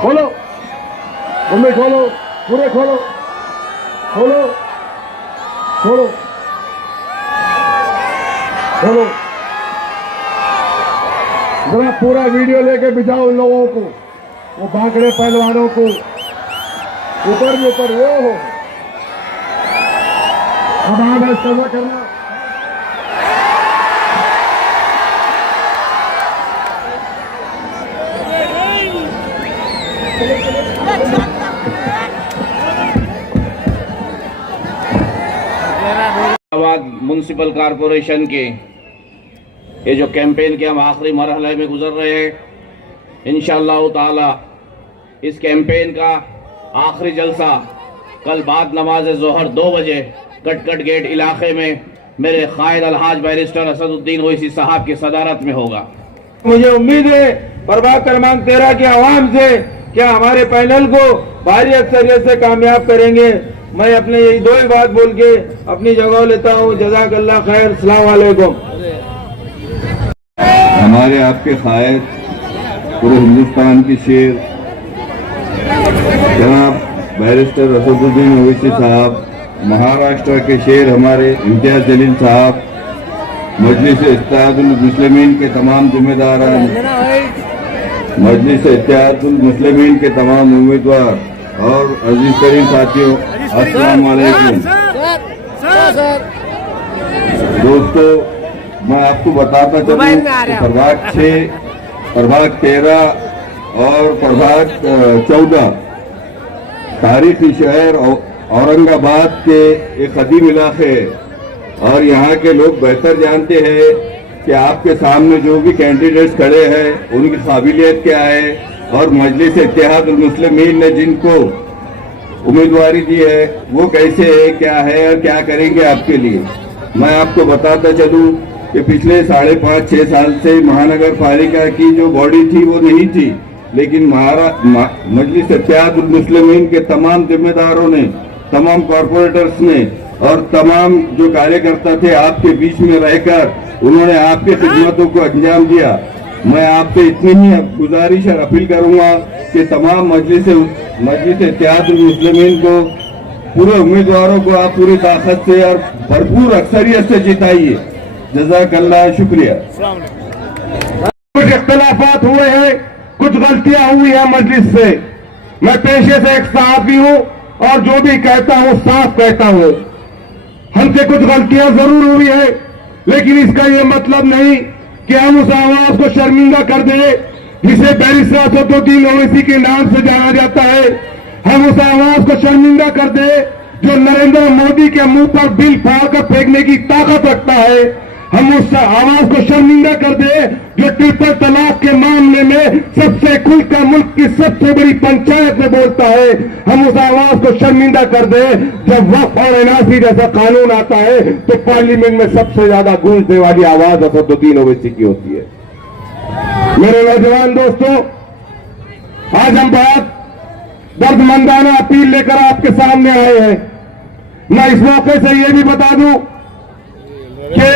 खोलो, उम्मीद खोलो, पूरे खोलो, खोलो, खोलो, खोलो। जरा पूरा वीडियो लेके बिछाओ उन लोगों को, वो भागड़े पहलवानों को ऊपर भी ऊपर। वो हो, अब आप ऐसा करना। म्युनिसिपल कॉरपोरेशन के ये जो कैंपेन के हम आखिरी मरहले में गुजर रहे हैं, इंशाअल्लाह ताला इस कैंपेन का आखिरी जलसा कल बाद नमाज ज़ोहर 2 बजे कटकट गेट इलाके में मेरे कायद अलहाज बैरिस्टर असदुद्दीन ओवैसी साहब की सदारत में होगा। मुझे उम्मीद है प्रभाग क्रमांक 13 के आवाम से क्या हमारे पैनल को भारी अक्सरियत से कामयाब करेंगे। मैं अपने यही 2 ही बात बोल के अपनी जगह लेता हूँ। जज़ाकल्लाह खैर, अस्सलाम वालेकुम। हमारे आपके कायद पूरे हिंदुस्तान की शेर जनाब बैरिस्टर असदुद्दीन ओवैसी साहब, महाराष्ट्र के शेर हमारे इम्तियाज जलील साहब, मजलिस इत्तेहादुल मुस्लिमीन के तमाम जिम्मेदारान, मजलिस इत्तेहादुल मुस्लिमीन के तमाम उम्मीदवार और अजीज तरीन साथियों, अस्सलाम वालेकुम। दोस्तों, मैं आपको बताता चलूं कि प्रभाग 6, प्रभाग 13 और प्रभाग 14 तारीखी शहर औरंगाबाद के एक कदीम इलाके है और यहाँ के लोग बेहतर जानते हैं कि आपके सामने जो भी कैंडिडेट्स खड़े हैं उनकी काबिलियत क्या है और मजलिस इत्तेहादुल मुस्लिमीन ने जिनको उम्मीदवारी दी है वो कैसे है, क्या है और क्या करेंगे आपके लिए। मैं आपको बताता चलूं कि पिछले 5.5-6 साल से महानगर पालिका की जो बॉडी थी वो नहीं थी, लेकिन मजलिस इत्तेहादुल मुस्लिमीन के तमाम जिम्मेदारों ने, तमाम कॉरपोरेटर्स ने और तमाम जो कार्यकर्ता थे आपके बीच में रहकर उन्होंने आपकी खिदमतों को अंजाम दिया। मैं आपसे इतनी ही गुजारिश और अपील करूंगा कि तमाम मजलिस इत्तेहादुल मुस्लिमीन को, पूरे उम्मीदवारों को आप पूरी ताकत से और भरपूर अक्सरियत से जिताइए। जज़ाकल्लाह, शुक्रिया। कुछ इख्तिलाफात हुए हैं, कुछ गलतियां हुई है मजलिस से। मैं पेशे से एक सहाफी हूं और जो भी कहता हूं साफ कहता हूं। हमसे कुछ गलतियां जरूर हुई है, लेकिन इसका यह मतलब नहीं कि हम उस आवाज को शर्मिंदा कर दें जिसे बैरिस्टर असदुद्दीन ओवैसी के नाम से जाना जाता है। हम उस आवाज को शर्मिंदा कर दें जो नरेंद्र मोदी के मुंह पर बिल फाड़कर फेंकने की ताकत रखता है। हम उस आवाज को शर्मिंदा कर दें जो ट्रिपल तलाक के मामले में सबसे खुलकर मुल्क की सबसे बड़ी पंचायत में बोलता है। हम उस आवाज को शर्मिंदा कर दें जब वक्फ और एनआरसी जैसा कानून आता है तो पार्लियामेंट में सबसे ज्यादा गूंजने वाली आवाज असदुद्दीन ओवैसी की होती है। मेरे नौजवान दोस्तों, आज हम बहुत दर्दमंदाना अपील लेकर आपके सामने आए हैं। मैं इस मौके से यह भी बता दूं कि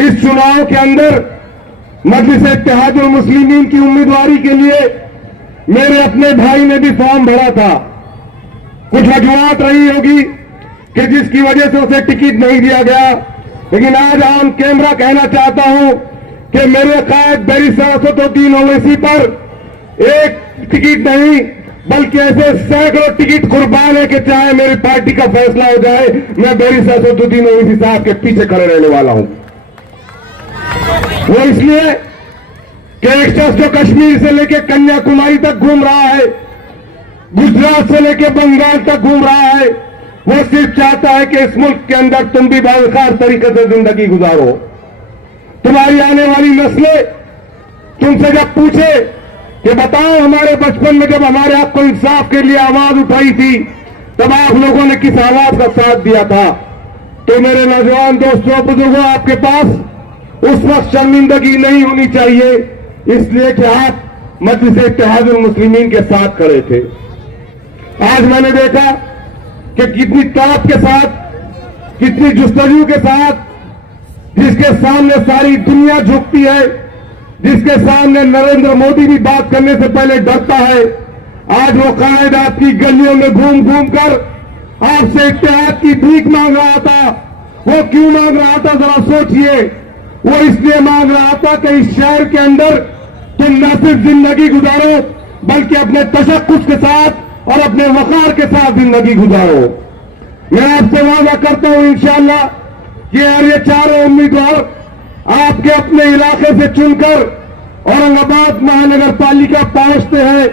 इस चुनाव के अंदर मजलिस इत्तेहादुल मुस्लिमीन की उम्मीदवारी के लिए मेरे अपने भाई ने भी फॉर्म भरा था। कुछ वजूहात रही होगी कि जिसकी वजह से उसे टिकट नहीं दिया गया, लेकिन आज ऑन कैमरा कहना चाहता हूं कि मेरे कायद बैरिस्टर असदुद्दीन ओवैसी पर एक टिकट नहीं बल्कि ऐसे सैकड़ों टिकट कुर्बान है कि चाहे मेरी पार्टी का फैसला हो जाए, मैं बैरिस्टर असदुद्दीन ओवैसी साहब के पीछे खड़े रहने वाला हूं। वो इसलिए कि एक शख्स जो कश्मीर से लेकर कन्याकुमारी तक घूम रहा है, गुजरात से लेकर बंगाल तक घूम रहा है, वो सिर्फ चाहता है कि इस मुल्क के अंदर तुम भी बावकार तरीके से जिंदगी गुजारो। तुम्हारी आने वाली नस्लें तुमसे जब पूछे कि बताओ हमारे बचपन में जब हमारे हक को इंसाफ के लिए आवाज उठाई थी तब आप लोगों ने किस आवाज का साथ दिया था। तो मेरे नौजवान दोस्तों, बुजुर्गों, आपके पास उस वक्त शर्मिंदगी नहीं होनी चाहिए, इसलिए कि आप मजलिस इत्तेहादुल मुस्लिमीन के साथ खड़े थे। आज मैंने देखा कि कितनी तड़प के साथ, कितनी जुस्तजू के साथ, जिसके सामने सारी दुनिया झुकती है, जिसके सामने नरेंद्र मोदी भी बात करने से पहले डरता है, आज वो कायद आपकी गलियों में घूम घूम कर आपसे इत्तेहाद की भीख मांग रहा था। वो क्यों मांग रहा था जरा सोचिए। वो इसलिए मांग रहा था कि इस शहर के अंदर तुम न सिर्फ जिंदगी गुजारो बल्कि अपने तशक्कुस के साथ और अपने वकार के साथ जिंदगी गुजारो। मैं आपसे वादा करता हूं इंशाअल्लाह ये चारों उम्मीदवार आपके अपने इलाके से चुनकर औरंगाबाद महानगर पालिका पहुंचते हैं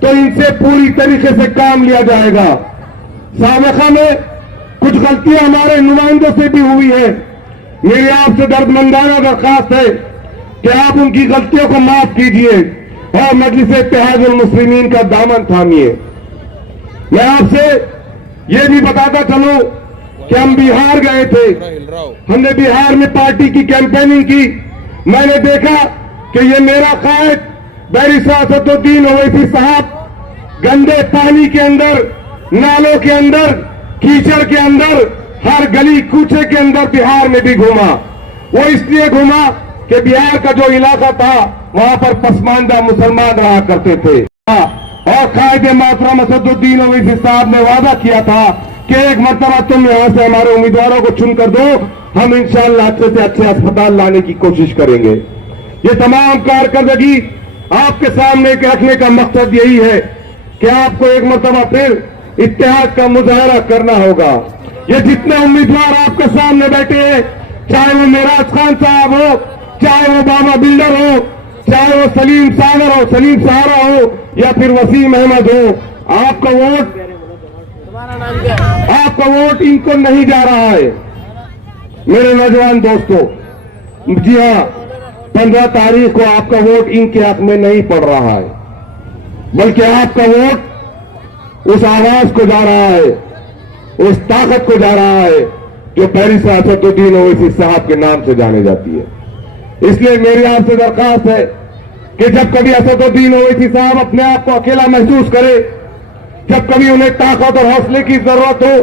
तो इनसे पूरी तरीके से काम लिया जाएगा। साबिक़ा में कुछ गलतियां हमारे नुमाइंदों से भी हुई है। मेरी आपसे दर्दमंदाना दरखास्त है कि आप उनकी गलतियों को माफ कीजिए और मजलिस इत्तेहादुल मुस्लिमीन का दामन थामिए। मैं आपसे ये भी बताता चलूं कि हम बिहार गए थे। हमने बिहार में पार्टी की कैंपेनिंग की। मैंने देखा कि ये मेरा कायद बैरिस्टर असदुद्दीन ओवैसी साहब गंदे पानी के अंदर, नालों के अंदर, कीचड़ के अंदर, हर गली कूचे के अंदर बिहार में भी घूमा। वो इसलिए घूमा कि बिहार का जो इलाका था वहां पर पसमानदा मुसलमान रहा करते थे और कायदे मोहतरम असदुद्दीन ओवैसी साहब ने वादा किया था कि एक मरतबा तुम यहां से हमारे उम्मीदवारों को चुनकर दो, हम इंशाअल्लाह अच्छे से अच्छे अस्पताल लाने की कोशिश करेंगे। ये तमाम कारकर्दगी आपके सामने रखने का मकसद यही है कि आपको एक मरतबा फिर इत्तेहाद का मुजाहरा करना होगा। ये जितने उम्मीदवार आपके सामने बैठे हैं, चाहे वो मेराज खान साहब हो, चाहे वो बाबा बिल्डर हो, चाहे वो सलीम सागर हो, सलीम सहारा हो या फिर वसीम अहमद हो, आपका वोट इनको नहीं जा रहा है। मेरे नौजवान दोस्तों, जी हाँ, 15 तारीख को आपका वोट इनके हक में नहीं पड़ रहा है बल्कि आपका वोट उस आवाज को जा रहा है, उस ताकत को जा रहा है जो बैरिस्टर असदुद्दीन ओवैसी साहब के नाम से जाने जाती है। इसलिए मेरी आपसे दरखास्त है कि जब कभी असदुद्दीन ओवैसी साहब अपने आप को अकेला महसूस करे, जब कभी उन्हें ताकत और हौसले की जरूरत हो,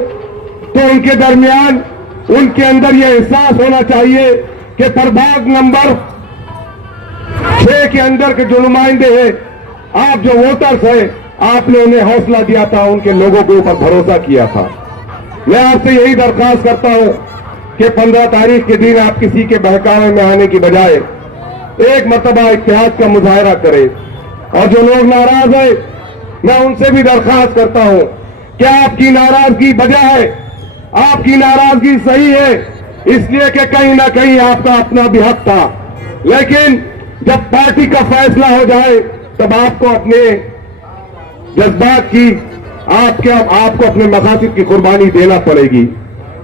तो उनके दरमियान उनके अंदर यह एहसास होना चाहिए कि प्रभाग नंबर 6 के अंदर के जो नुमाइंदे हैं, आप जो वोटर्स हैं, आपने उन्हें हौसला दिया था, उनके लोगों के ऊपर भरोसा किया था। मैं आपसे यही दरखास्त करता हूं कि 15 तारीख के दिन आप किसी के बहकावे में आने की बजाय एक मरतबा इत्तेहाद का मुजाहरा करें। और जो लोग नाराज हैं, मैं उनसे भी दरखास्त करता हूं कि आपकी नाराजगी वजह है, आपकी नाराजगी सही है, इसलिए कि कहीं ना कहीं आपका अपना भी हक था, लेकिन जब पार्टी का फैसला हो जाए तब आपको अपने जज्बात की, आपको अपने मकासद की कुर्बानी देना पड़ेगी।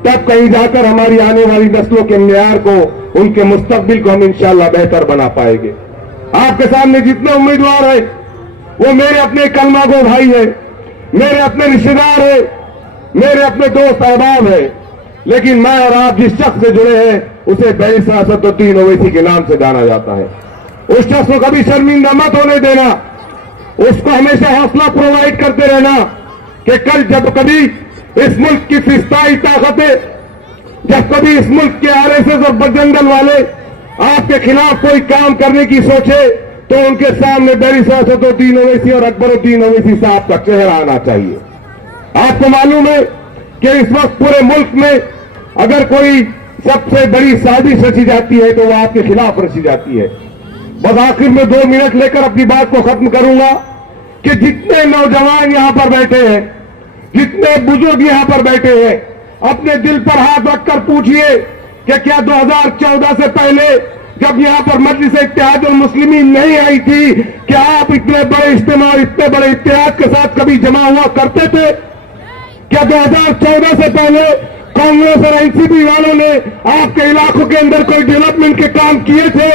तब कहीं जाकर हमारी आने वाली नस्लों के मेयार को, उनके मुस्तकबिल को हम इंशाअल्लाह बेहतर बना पाएंगे। आपके सामने जितने उम्मीदवार हैं वो मेरे अपने कलमा गो भाई है, मेरे अपने रिश्तेदार है, मेरे अपने दोस्त अहबाब है, लेकिन मैं और आप जिस शख्स से जुड़े हैं उसे बैरिस्टर असदुद्दीन ओवैसी के नाम से जाना जाता है। उस शख्स को कभी शर्मिंदा मत होने देना, उसको हमेशा हौसला प्रोवाइड करते रहना कि कल जब कभी इस मुल्क की फिस्ताई ताकतें, जब कभी इस मुल्क के आरएसएस और बजरंगदल वाले आपके खिलाफ कोई काम करने की सोचे तो उनके सामने बैरिस्टर असदुद्दीन ओवैसी और अकबरुद्दीन ओवैसी साहब का चेहरा आना चाहिए। आपको मालूम है कि इस वक्त पूरे मुल्क में अगर कोई सबसे बड़ी साजिश रची जाती है तो वह आपके खिलाफ रची जाती है। बस आखिर में 2 मिनट लेकर अपनी बात को खत्म करूंगा कि जितने नौजवान यहां पर बैठे हैं, जितने बुजुर्ग यहां पर बैठे हैं, अपने दिल पर हाथ रखकर पूछिए कि क्या 2014 से पहले जब यहां पर मजलिस इत्तेहादुल मुस्लिमीन नहीं आई थी, क्या आप इतने बड़े इज्तिमा, इतने बड़े इत्तेहाद के साथ कभी जमा हुआ करते थे? क्या 2014 से पहले कांग्रेस और एनसीपी वालों ने आपके इलाकों के अंदर कोई डेवलपमेंट के काम किए थे?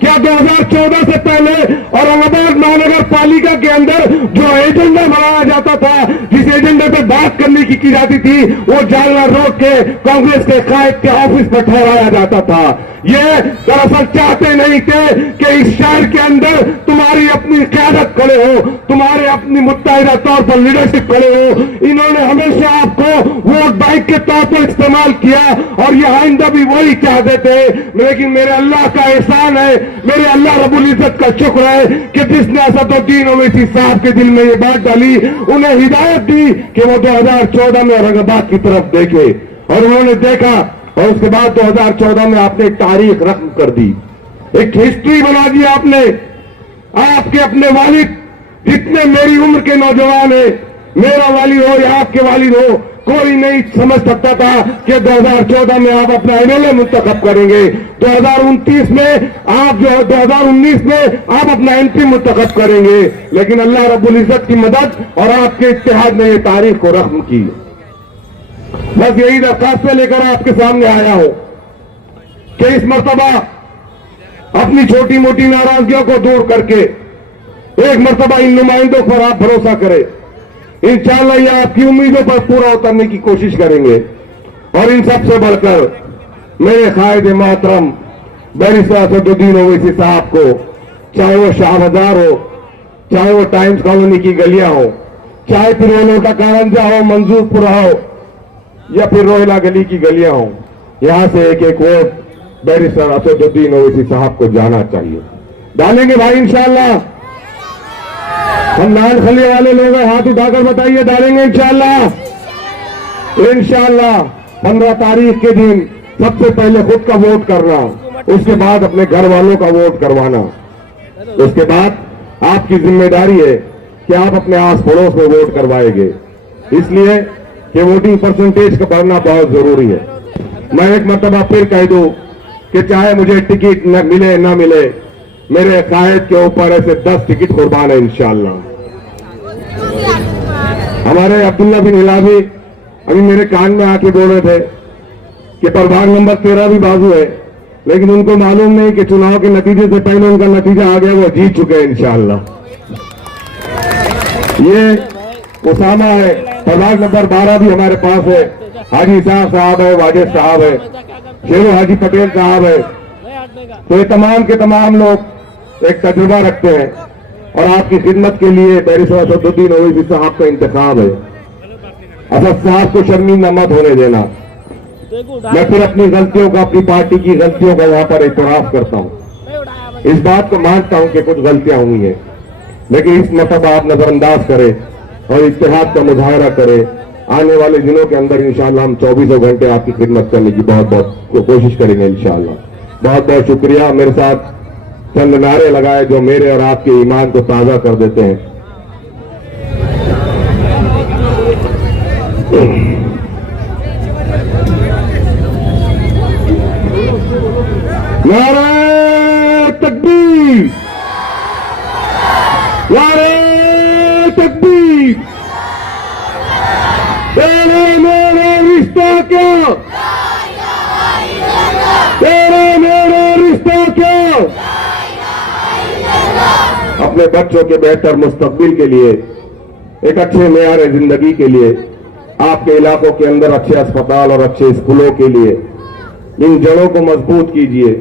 क्या 2014 से पहले औरंगाबाद महानगर पालिका के अंदर जो एजेंडा बनाया जाता था, जिस एजेंडे पे बात करने की जाती थी, वो जालना रोड के कांग्रेस के कायद के ऑफिस पर ठहराया जाता था? ये दरअसल चाहते नहीं थे कि इस शहर के अंदर तुम्हारी अपनी क़यादत खड़े हो, तुम्हारे अपनी मुत्तहिदा तौर पर लीडरशिप खड़े हो। इन्होंने हमेशा आपको वोट बैंक के तौर पर इस्तेमाल किया और ये आइंदा भी वही चाहते थे, लेकिन मेरे अल्लाह का एहसान है मेरे अल्लाह रब्बुल इज्जत का शुक्र है कि जिसने असदुद्दीन ओवैसी साहब के दिल में ये बात डाली, उन्हें हिदायत दी कि वो 2014 में औरंगाबाद की तरफ देखे, और उन्होंने देखा, और उसके बाद 2014 में आपने एक तारीख रकम कर दी, एक हिस्ट्री बना दी आपने। आपके अपने वालिद, जितने मेरी उम्र के नौजवान है, मेरा वालिद हो या आपके वालिद हो, कोई नहीं समझ सकता था कि 2014 में आप अपना एमएलए मुंतखब करेंगे, 2029 में आप जो 2019 में आप अपना एमपी मुंतखब करेंगे। लेकिन अल्लाह रब्बुल इज्जत की मदद और आपके इत्तेहाद ने ये तारीख को रकम की। बस यही दरखास्त पे लेकर आपके सामने आया हूं कि इस मर्तबा अपनी छोटी मोटी नाराजगियों को दूर करके एक मर्तबा इन नुमाइंदों पर आप भरोसा करें। इंशाअल्लाह ये आपकी उम्मीदों पर पूरा उतरने की कोशिश करेंगे। और इन सबसे बढ़कर मेरे कायद मोहतरम बैरिस्टर असदुद्दीन ओवैसी साहब को, चाहे वो शाह बाजार हो, चाहे वो टाइम्स कॉलोनी की गलियां हो, चाहे फिर वो लोटा कारंजा हो, मंजूरपुरा हो, या फिर रोहिला गली की गलियां हो, यहां से एक एक वोट बैरिस्टर असदुद्दीन ओवैसी साहब को जाना चाहिए। डालेंगे भाई इंशाअल्लाह। हम लाल खली वाले लोग हैं, हाथ उठाकर बताइए, डालेंगे इंशाअल्लाह। इंशाअल्लाह 15 तारीख के दिन सबसे पहले खुद का वोट करना, उसके बाद अपने घर वालों का वोट करवाना, उसके बाद आपकी जिम्मेदारी है कि आप अपने आस पड़ोस में वोट करवाएंगे। इसलिए कि वोटिंग परसेंटेज का बढ़ना बहुत जरूरी है। मैं एक मरतबा फिर कह दूं कि चाहे मुझे टिकट न मिले न मिले, मेरे कायद के ऊपर ऐसे 10 टिकट कुर्बान है इंशाअल्लाह। हमारे अब्दुल्ला बिन हिलावी अभी मेरे कान में आके बोल रहे थे कि प्रभाग नंबर 13 भी बाजू है, लेकिन उनको मालूम नहीं कि चुनाव के नतीजे से पहले उनका नतीजा आ गया, वो जीत चुके हैं इंशाअल्लाह। ये उसामा है, प्रभाग नंबर 12 भी हमारे पास है, हाजी साहब है, वाजिद साहब है, शेरू हाजी पटेल साहब है। तो ये तमाम के तमाम लोग एक तजुर्बा रखते हैं और आपकी खिदमत के लिए बैरिस्टर असदुद्दीन ओवैसी साहब का इंतखाब है। असद साहब को शर्मिंदा मत होने देना। मैं फिर अपनी गलतियों का, अपनी पार्टी की गलतियों का वहां पर इतराफ करता हूं। इस बात को मानता हूं कि कुछ गलतियां हुई हैं, लेकिन इस मरतबा आप नजरअंदाज करें और इत्तेहाद का मुजाहरा करें। आने वाले दिनों के अंदर इंशाअल्लाह हम 24 घंटे आपकी खिदमत करने की बहुत बहुत कोशिश करेंगे इंशाअल्लाह। बहुत बहुत शुक्रिया। मेरे साथ चंद नारे लगाए जो मेरे और आपके ईमान को ताजा कर देते हैं। नारे तकबीर, नारे तकबीर। तेरे मेरे रिश्ता क्या, तेरे मेरे रिश्ता क्या। अपने बच्चों के बेहतर मुस्तकबिल के लिए, एक अच्छे मेयार जिंदगी के लिए, आपके इलाकों के अंदर अच्छे अस्पताल और अच्छे स्कूलों के लिए इन जड़ों को मजबूत कीजिए।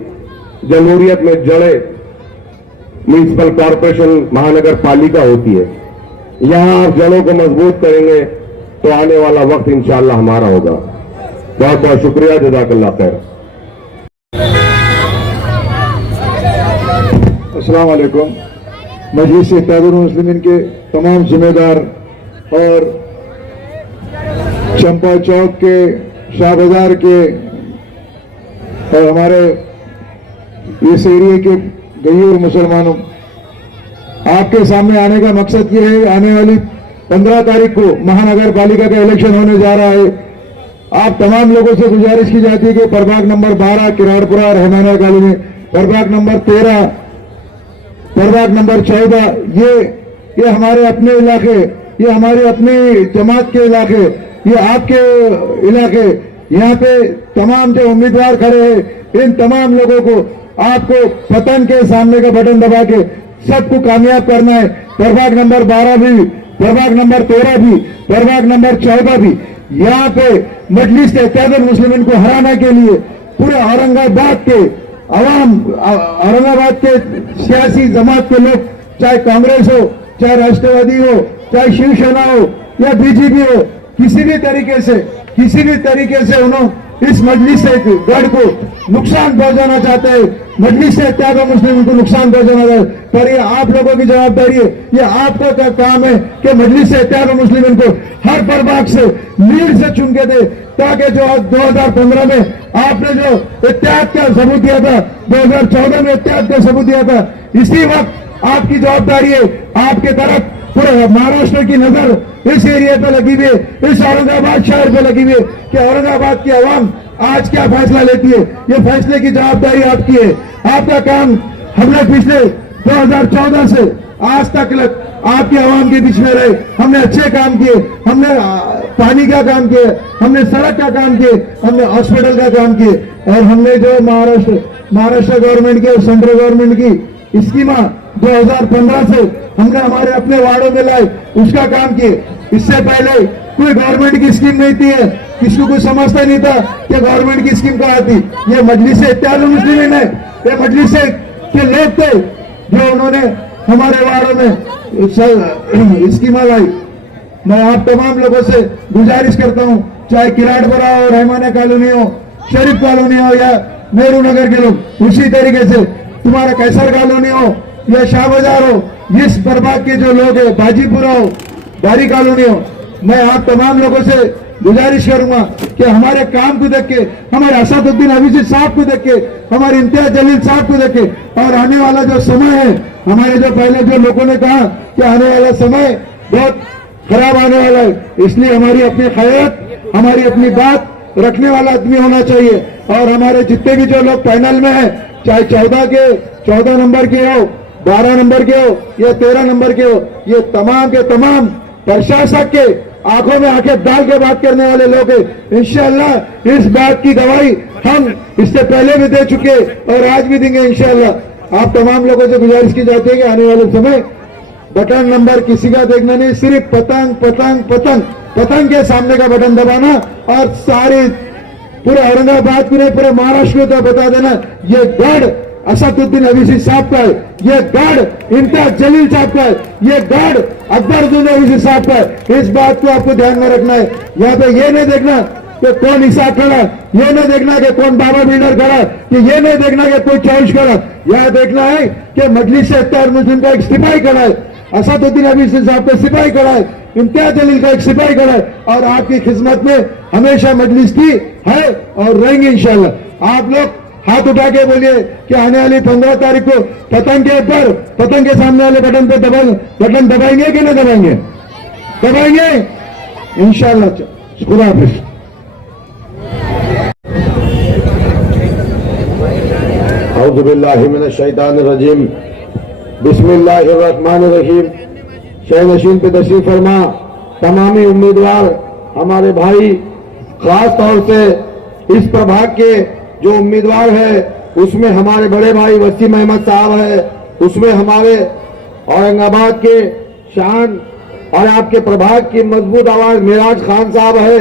जमहूरियत में जड़ें म्युनिसिपल कॉरपोरेशन महानगर पालिका होती है, यहां आप जड़ों को मजबूत करेंगे तो आने वाला वक्त इंशाअल्लाह हमारा होगा। बहुत बहुत शुक्रिया, जज़ाकल्लाह खैर। अस्सलाम वालेकुम। मजलिस इत्तेहादुल मुस्लिमीन के तमाम जिम्मेदार और चंपा चौक के, शाह बाजार के और हमारे इस एरिया के गैर मुसलमानों, आपके सामने आने का मकसद ये है, आने वाली 15 तारीख को महानगर पालिका का इलेक्शन होने जा रहा है। आप तमाम लोगों से गुजारिश की जाती है कि प्रभाग नंबर 12 किराड़पुरा रहमानिया कॉलोनी, प्रभाग नंबर 13, प्रभाग नंबर 14, ये हमारे अपने इलाके, ये हमारे अपने जमात के इलाके, ये आपके इलाके, यहाँ पे तमाम जो उम्मीदवार खड़े हैं, इन तमाम लोगों को आपको पतन के सामने का बटन दबा के सबको कामयाब करना है। प्रभाग नंबर 12 भी, प्रभाग नंबर 13 भी, प्रभाग नंबर 14 भी, यहाँ पे मजलिस इत्तेहादुल मुस्लिमीन को हराने के लिए पूरे औरंगाबाद के अवाम, औरंगाबाद के सियासी जमात के लोग, चाहे कांग्रेस हो, चाहे राष्ट्रवादी हो, चाहे शिवसेना हो या बीजेपी हो, किसी भी तरीके से इस मजलिस से गढ़ को नुकसान पहुंचाना चाहते हैं, मजलिस से इत्तेहाद मुस्लिम को नुकसान पहुंचाना चाहते हैं, पर ये आप लोगों की जवाबदारी है, ये आपका का काम है कि मजलिस से इत्तेहाद मुस्लिम को हर प्रभाग से लीड से चुन के दे, ताकि जो 2015 में आपने जो इत्तेहाद का सबूत दिया था, 2014 में इत्तेहाद का सबूत दिया था, इसी वक्त आपकी जवाबदारी है, आपके तरफ पूरे महाराष्ट्र की नजर इस एरिया पे लगी हुई है, इस औरंगाबाद शहर पे लगी हुई है कि औरंगाबाद की आवाम आज क्या फैसला लेती है। ये फैसले की जवाबदारी आपकी है, आपका काम। हमने पिछले 2014 से आज तक आपकी आवाम के बीच में रहे, हमने अच्छे काम किए, हमने पानी का काम किया, हमने सड़क का काम किए, हमने हॉस्पिटल का काम किए, और हमने जो महाराष्ट्र गवर्नमेंट की और सेंट्रल गवर्नमेंट की स्कीमा 2015 से हमने हमारे अपने वार्डों में लाए, उसका काम किए। इससे पहले कोई गवर्नमेंट की स्कीम नहीं थी, किसी को समझता नहीं था कि गवर्नमेंट की स्कीम कहाँ आती। ये मजलिस इत्तेहाद मुस्लिमीन है, ये मजलिस के लोग थे जो उन्होंने हमारे वार्डों में स्कीमा लाई। मैं आप तमाम लोगों से गुजारिश करता हूँ, चाहे किराड़पुरा हो, रहमाना कॉलोनी हो, शरीफ कॉलोनी हो या नेहरू नगर के लोग, उसी तरीके से तुम्हारा कैसर कॉलोनी हो या शाह बाजार हो, इस प्रभाग के जो लोग है, बाजीपुरा हो, बारी कॉलोनी हो, मैं आप तमाम लोगों से गुजारिश करूंगा कि हमारे काम को देख के, हमारे असदुद्दीन अवीसी साहब को देख के, हमारे इम्तियाज जलील साहब को देख के, और आने वाला जो समय है, हमारे जो पहले जो लोगों ने कहा कि आने वाला समय बहुत खराब आने वाला है, इसलिए हमारी अपनी खैरत, हमारी अपनी बात रखने वाला आदमी होना चाहिए। और हमारे जितने भी जो लोग पैनल में है, चाहे 14 नंबर के हो, 12 नंबर के हो या 13 नंबर के हो, ये तमाम के तमाम प्रशासक के आंखों में आंखें डाल के बात करने वाले लोग हैं। इंशाअल्लाह इस बात की गवाही हम इससे पहले भी दे चुके और आज भी देंगे इंशाअल्लाह। आप तमाम लोगों से गुजारिश की जाती है कि आने वाले समय बटन नंबर किसी का देखना नहीं, सिर्फ पतंग पतंग पतंग पतंग के सामने का बटन दबाना, और सारे पूरे औरंगाबाद पूरे महाराष्ट्र को बता देना ये गढ़ असदुद्दीन अवीसी साहब का है, ये गढ़ इम्तियाज जलील साहब का है, ये गढ़ अकबरुद्दीन अवीसी साहब का है। इस बात को आपको ध्यान में रखना है। यहाँ पे ये नहीं देखना कि कौन ईसा खड़ा, ये नहीं देखना कि कौन बाबा बिल्डर खड़ा, कि ये नहीं देखना कि कोई चौइस खड़ा, यह देखना है कि मजलिस इत्तेहाद मुस्लिम का एक सिपाही खड़ा है, असदुद्दीन अवीसी साहब का सिपाही खड़ा है, इम्तियाज जलील का एक सिपाही खड़ा है, और आपकी खिदमत में हमेशा मजलिस की है और रहेंगे इंशाल्लाह। आप लोग हाथ उठा के बोलिए कि आने वाली 15 तारीख को पतंग के ऊपर, पतंग के सामने वाले बटन पे बटन दबाएंगे कि नहीं दबाएंगे? दबाएंगे इंशाल्लाह। खुदा हाफिज। औज़ु बिल्लाहि मिनश शैतानिर रजीम, बिस्मिल्लाहिर रहमानिर रहीम। शहनशीन पे तशरीफ फरमा तमामी उम्मीदवार हमारे भाई, खास तौर से इस प्रभाग के जो उम्मीदवार है उसमें हमारे बड़े भाई वसीम अहमद साहब है, उसमें हमारे औरंगाबाद के शान और आपके प्रभाग की मजबूत आवाज मेराज खान साहब है,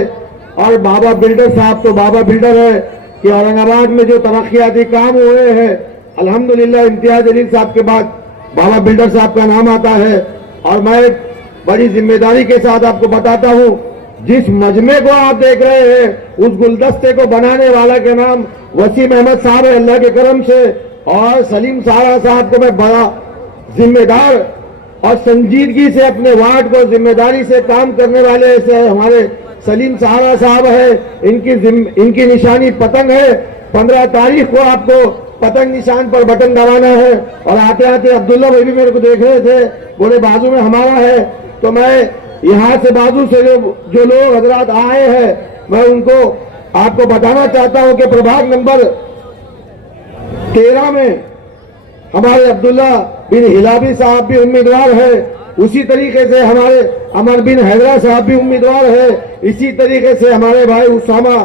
और बाबा बिल्डर साहब तो बाबा बिल्डर है कि औरंगाबाद में जो तरक्याती काम हुए हैं अल्हम्दुलिल्लाह इम्तियाज जलील साहब के बाद बाबा बिल्डर साहब का नाम आता है। और मैं बड़ी जिम्मेदारी के साथ आपको बताता हूं, जिस मजमे को आप देख रहे हैं उस गुलदस्ते को बनाने वाला का नाम वसीम अहमद साहब है अल्लाह के करम से, और सलीम सारा साहब को मैं बड़ा जिम्मेदार और संजीदगी से अपने वार्ड को जिम्मेदारी से काम करने वाले ऐसे हमारे सलीम सहारा साहब है, इनकी निशानी पतंग है। 15 तारीख को आपको पतंग निशान पर बटन दबाना है। और आते आते अब्दुल्ला भाई भी मेरे को देख रहे थे, बोले बाजू में हमारा है, तो मैं यहाँ से बाजू से जो लोग हजरात आए हैं मैं उनको आपको बताना चाहता हूँ कि प्रभाग नंबर 13 में हमारे अब्दुल्ला बिन हिलाबी साहब भी उम्मीदवार है, उसी तरीके से हमारे अमर बिन हैदरा साहब भी उम्मीदवार है, इसी तरीके से हमारे भाई उसामा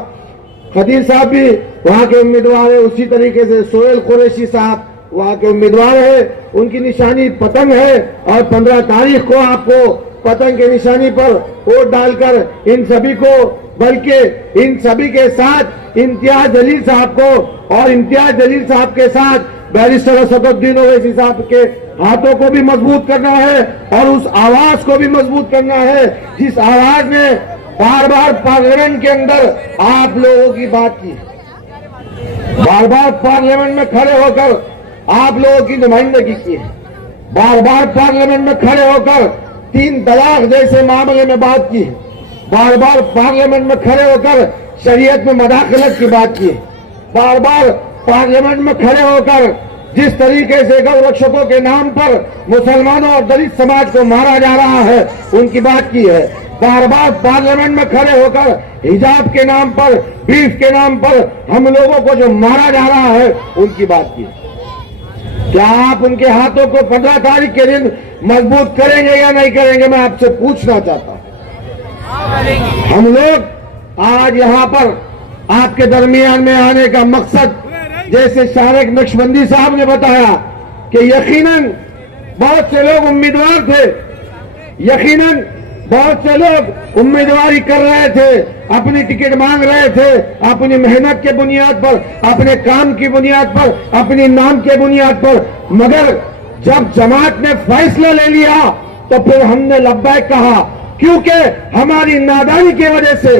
खदीर साहब भी वहां के उम्मीदवार है, उसी तरीके से सोहेल कुरैशी साहब वहां के उम्मीदवार है। उनकी निशानी पतंग है और 15 तारीख को आपको पतंग के निशानी पर वोट डालकर इन सभी को, बल्कि इन सभी के साथ इम्तियाज जलील साहब को और इम्तियाज जलील साहब के साथ बैरिस्टर असदुद्दीन ओवैसी साहब के हाथों को भी मजबूत करना है और उस आवाज को भी मजबूत करना है जिस आवाज ने बार बार पार्लियामेंट के अंदर आप लोगों की बात की, बार बार पार्लियामेंट में खड़े होकर आप लोगों की नुमाइंदगी की है, बार बार पार्लियामेंट में खड़े होकर 3 तलाक जैसे मामले में बात की है, बार बार पार्लियामेंट में खड़े होकर शरीयत में मदाखलत की बात की है, बार बार पार्लियामेंट में खड़े होकर जिस तरीके से गौ रक्षकों के नाम पर मुसलमानों और दलित समाज को मारा जा रहा है उनकी बात की है, बार बार पार्लियामेंट में खड़े होकर हिजाब के नाम पर, बीफ के नाम पर हम लोगों को जो मारा जा रहा है उनकी बात की है। क्या आप उनके हाथों को 15 तारीख के दिन मजबूत करेंगे या नहीं करेंगे, मैं आपसे पूछना चाहता हूं। हम लोग आज यहां पर आपके दरमियान में आने का मकसद, जैसे शारिक नक्शबंदी साहब ने बताया कि यकीनन बहुत से लोग उम्मीदवार थे, यकीनन बहुत से लोग उम्मीदवारी कर रहे थे, अपनी टिकट मांग रहे थे, अपनी मेहनत के बुनियाद पर, अपने काम की बुनियाद पर, अपनी नाम के बुनियाद पर, मगर जब जमात ने फैसला ले लिया तो फिर हमने लब्बैक कहा, क्योंकि हमारी नादानी की वजह से,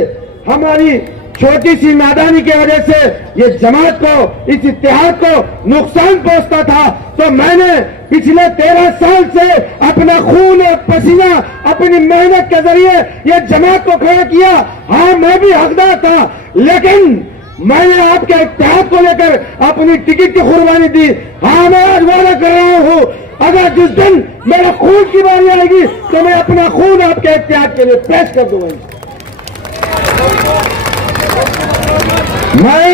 हमारी छोटी सी नादानी की वजह से ये जमात को, इस इत्तेहाद को नुकसान पहुंचता था। तो मैंने पिछले 13 साल से अपना खून और पसीना, अपनी मेहनत के जरिए ये जमात को खड़ा किया। हाँ, मैं भी हकदार था, लेकिन मैंने आपके इत्तेहाद को लेकर अपनी टिकट की कुर्बानी दी। हाँ, मैं आज वादा कर रहा हूं, अगर जिस दिन मेरा खून की बारी आएगी तो मैं अपना खून आपके इत्तेहाद के लिए पेश कर दूंगा। मैं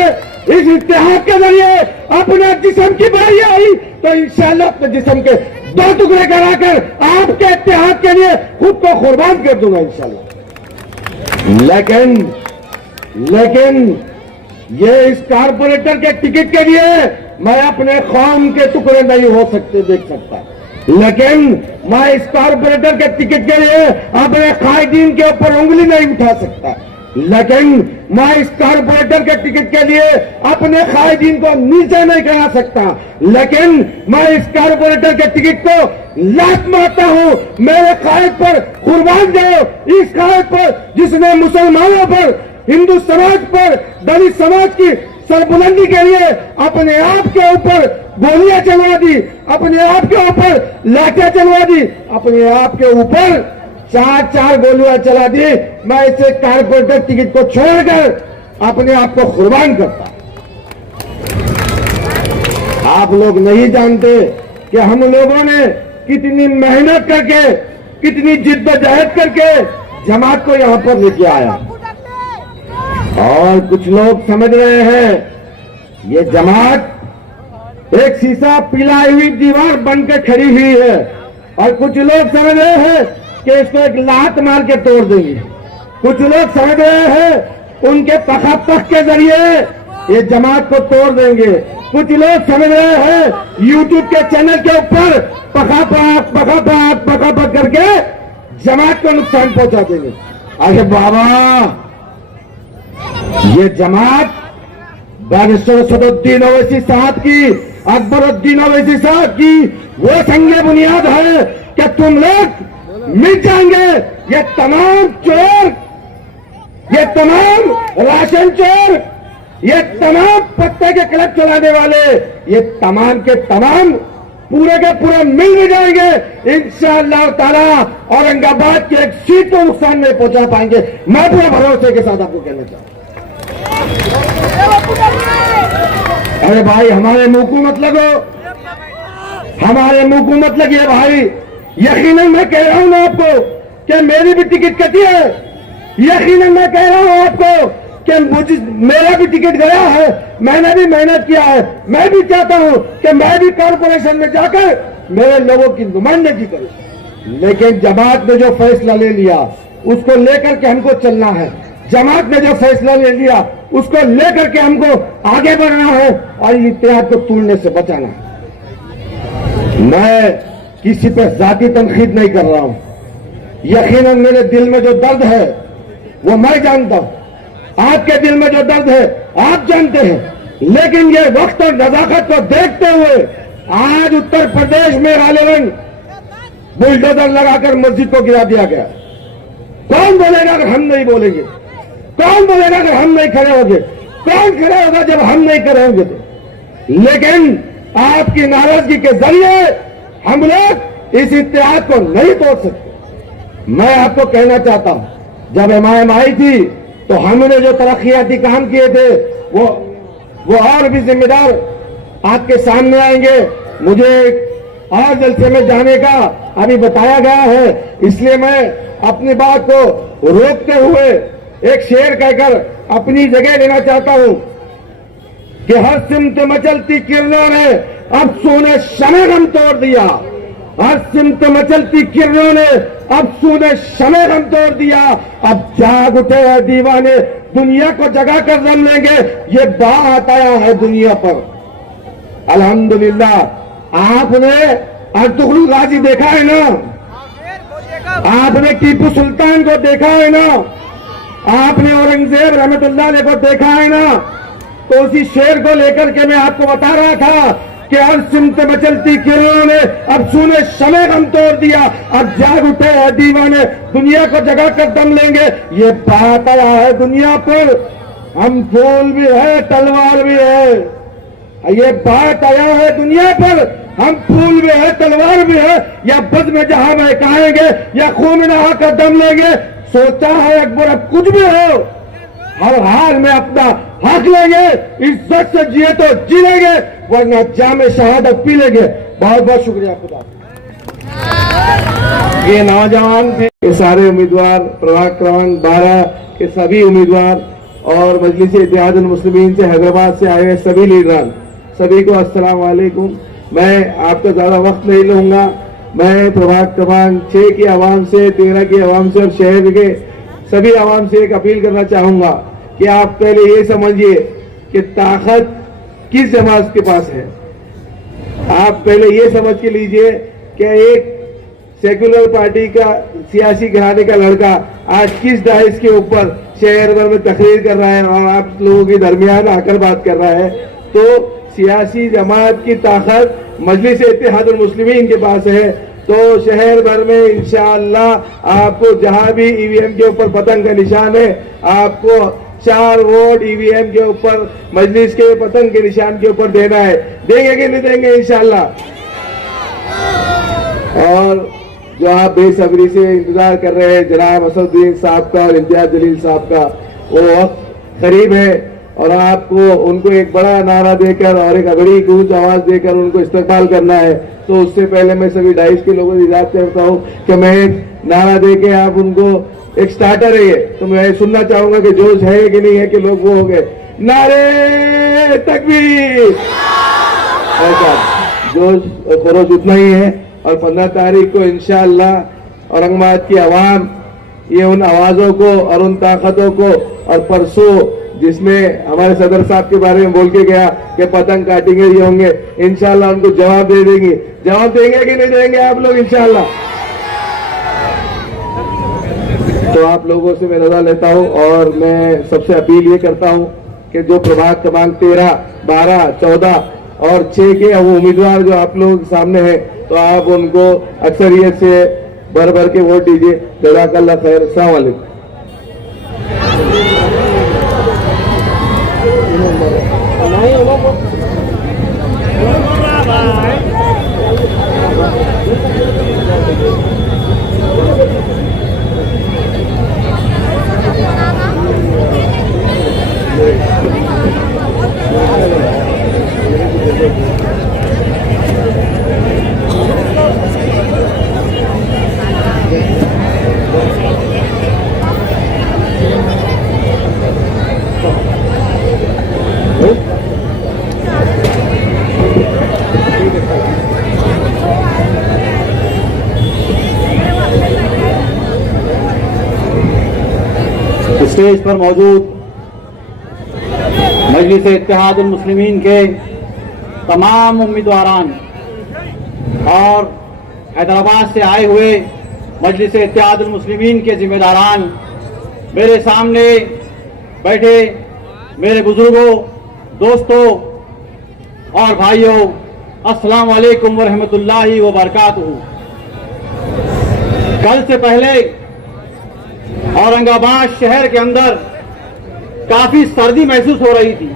इस इत्तेहाद के जरिए अपने जिस्म की बारी आई तो इंशाअल्लाह अपने जिस्म के 2 टुकड़े कराकर आपके इत्तेहाद के लिए खुद को कुर्बान कर दूंगा इंशाअल्लाह। लेकिन ये इस कारपोरेटर के टिकट के लिए मैं अपने कौम के टुकड़े नहीं हो सकते देख सकता, लेकिन मैं इस कारपोरेटर के टिकट के लिए अपने कायदीन के ऊपर उंगली नहीं उठा सकता, लेकिन मैं इस कारपोरेटर के टिकट के लिए अपने कायदीन को नीचे नहीं करा सकता, लेकिन मैं इस कारपोरेटर के टिकट को लात मारता हूं मेरे कायद पर कुर्बान जाओ, इस कायद पर जिसने मुसलमानों पर, हिंदू समाज पर, दलित समाज की सरबुलंदी के लिए अपने आप के ऊपर गोलियां चलवा दी, अपने आप के ऊपर लाठियां चलवा दी, अपने आप के ऊपर 4 गोलियां चला दी। मैं इसे कारपोरेटर टिकट को छोड़कर अपने आप को कुर्बान करता। आप लोग नहीं जानते कि हम लोगों ने कितनी मेहनत करके, कितनी जिद्दोजहद करके जमात को यहां पर लेके आया। और कुछ लोग समझ रहे हैं ये जमात एक शीशा पिलाई हुई दीवार बनकर खड़ी हुई है, और कुछ लोग समझ रहे हैं कि इसको एक लात मार के तोड़ देंगे। कुछ लोग समझ रहे हैं उनके पखापख के जरिए ये जमात को तोड़ देंगे। कुछ लोग समझ रहे हैं यूट्यूब के चैनल के ऊपर पखापख करके जमात को नुकसान पहुंचा देंगे। अरे बाबा, ये जमात बैरिस्टर सदुद्दीन ओवैसी साहब की, अकबरुद्दीन ओवैसी साहब की वो संगे बुनियाद है कि तुम लोग मिट जाएंगे। ये तमाम चोर, ये तमाम राशन चोर, ये तमाम पत्ते के क्लब चलाने वाले, ये तमाम के तमाम पूरे के पूरे मिल भी जाएंगे इंशाअल्लाह ताला। औरंगाबाद की एक सीट को नुकसान नहीं पहुंचा पाएंगे, मैं पूरे भरोसे के साथ आपको कहना चाहता हूं। अरे भाई, हमारे मुंह को मत लगो, हमारे मुंह को मत लगिए भाई। यकीनन मैं कह रहा हूं ना आपको कि मेरी भी टिकट कटी है, यकीनन मैं कह रहा हूं आपको कि मेरा भी टिकट गया है, मैंने भी मेहनत किया है। मैं भी चाहता हूं कि मैं भी कॉर्पोरेशन में जाकर मेरे लोगों की नुमाइंदगी करूं, लेकिन जमात ने जो फैसला ले लिया उसको लेकर के हमको चलना है। जमात ने जो फैसला ले लिया उसको लेकर के हमको आगे बढ़ना है और इत्तेहाद को तोड़ने से बचाना है। मैं किसी पर जाती तनकीद नहीं कर रहा हूं, यकीनन मेरे दिल में जो दर्द है वो मैं जानता हूं, आपके दिल में जो दर्द है आप जानते हैं, लेकिन ये वक्त और नजाकत को देखते हुए आज उत्तर प्रदेश में गालिबन बुलडोजर लगाकर मस्जिद को गिरा दिया गया। कौन बोलेगा अगर हम नहीं बोलेंगे? कौन बोलेगा अगर हम नहीं खड़े होंगे? कौन खड़े होगा जब हम नहीं खड़े होंगे? लेकिन आपकी नाराजगी के जरिए हम लोग इस इत्तेहाद को नहीं तोड़ सकते। मैं आपको कहना चाहता हूं, जब एमआईएम आई थी तो हमने जो तरक्याती काम किए थे वो और भी जिम्मेदार आपके सामने आएंगे। मुझे और जलसे में जाने का अभी बताया गया है, इसलिए मैं अपनी बात को रोकते हुए एक शेर कहकर अपनी जगह लेना चाहता हूं कि हर सिमत मचलती किरणों ने अब सोने शमे गम तोड़ दिया। हर सिमत मचलती किरणों ने अब सोने शमे गम तोड़ दिया। अब जाग उठे हैं दीवाने, दुनिया को जगा कर दम लेंगे। ये बात आया है दुनिया पर। अल्हम्दुलिल्लाह, आपने अर्तुगरुल गाजी देखा है ना? आपने टीपू सुल्तान को देखा है ना? आपने औरंगजेब रहमतुल्लाह अलैह को देखा है ना? तो उसी शेर को लेकर के मैं आपको बता रहा था कि हर सिमत मचलती किरणों ने अब सूने शमे गम तोड़ दिया। अब जाग उठे हैं दीवाने, दुनिया को जगा कर दम लेंगे। ये बात आया है दुनिया पर। हम फूल भी है, तलवार भी है। ये बात आया है दुनिया पर। हम फूल भी है, तलवार भी है। या बद में जहां बहकाएंगे या खून में नहा कर दम लेंगे। सोचा है अकबर अब कुछ भी हो, हर हाल में अपना हक लेंगे। इज्जत से जिए तो जी लेंगे, वरना जामे शहादत पी लेंगे। बहुत बहुत शुक्रिया खुदा। ये नौजवान थे, ये सारे उम्मीदवार, प्रभाग क्रमांक 12 के सभी उम्मीदवार और मजलिस इत्तेहादुल मुस्लिमीन से हैदराबाद से आए हुए सभी लीडरान, सभी को अस्सलाम वालेकुम। मैं आपका ज्यादा वक्त नहीं लूंगा। मैं प्रभाग क्रमांक 6 की आवाम से, 13 की आवाम से और शहर के सभी आवाम से एक अपील करना चाहूंगा कि आप पहले ये समझिए कि ताकत किस जमात के पास है। आप पहले ये समझ के लीजिए कि एक सेक्युलर पार्टी का सियासी घराने का लड़का आज किस डाइस के ऊपर शहर भर में तकरीर कर रहा है और आप लोगों के दरमियान आकर बात कर रहा है। तो सियासी जमात की ताकत मजलिस इत्तेहादुल मुस्लिमीन के पास है। तो शहर भर में इंशाअल्लाह आपको जहां भी ईवीएम के ऊपर पतंग का निशान है, आपको 4 वोट ईवीएम के ऊपर मजलिस के पतंग के निशान के ऊपर देना है। देंगे कि नहीं देंगे इंशाअल्लाह? और जो आप बेसब्री से इंतजार कर रहे हैं जनाब असदुद्दीन साहब का और इम्तियाज जलील साहब का, वो वक्त करीब है और आपको उनको एक बड़ा नारा देकर और एक बड़ी गूंज आवाज देकर उनको इस्तेमाल करना है। तो उससे पहले मैं सभी डाइस के लोगों से इजाजत करता हूँ कि मैं एक नारा देके आप उनको, एक स्टार्टर है ये, तो मैं सुनना चाहूंगा कि जोश है कि नहीं है कि लोग वो हो गए नारे तकबीर। ऐसा जोश खरोश उतना ही है। और 15 तारीख को इंशाअल्लाह औरंगाबाद की आवाम ये उन आवाजों को और उन ताकतों को, और परसों जिसमें हमारे सदर साहब के बारे में बोल के गया कि पतंग काटेंगे ये होंगे, इंशाअल्लाह उनको जवाब दे देंगे। जवाब देंगे कि नहीं देंगे आप लोग इंशाअल्लाह? तो आप लोगों से मैं रजा लेता हूं और मैं सबसे अपील ये करता हूं कि जो प्रभाग क्रमांक 13, 12, 14 और 6 के वो उम्मीदवार जो आप लोगों के सामने है, तो आप उनको अक्सरियत से भर भर के वोट दीजिए। जज़ाकल्लाह खैर। अस्सलाम वालेकुम। स्टेज पर मौजूद मजलिस इत्तेहादुल मुस्लिमीन के तमाम उम्मीदवारान और हैदराबाद से आए हुए मजलिस इत्तेहादुल मुस्लिमीन के जिम्मेदारान, मेरे सामने बैठे मेरे बुजुर्गों, दोस्तों और भाइयों, अस्सलाम वालेकुम व रहमतुल्लाहि व बरकातुहू। कल से पहले औरंगाबाद शहर के अंदर काफी सर्दी महसूस हो रही थी।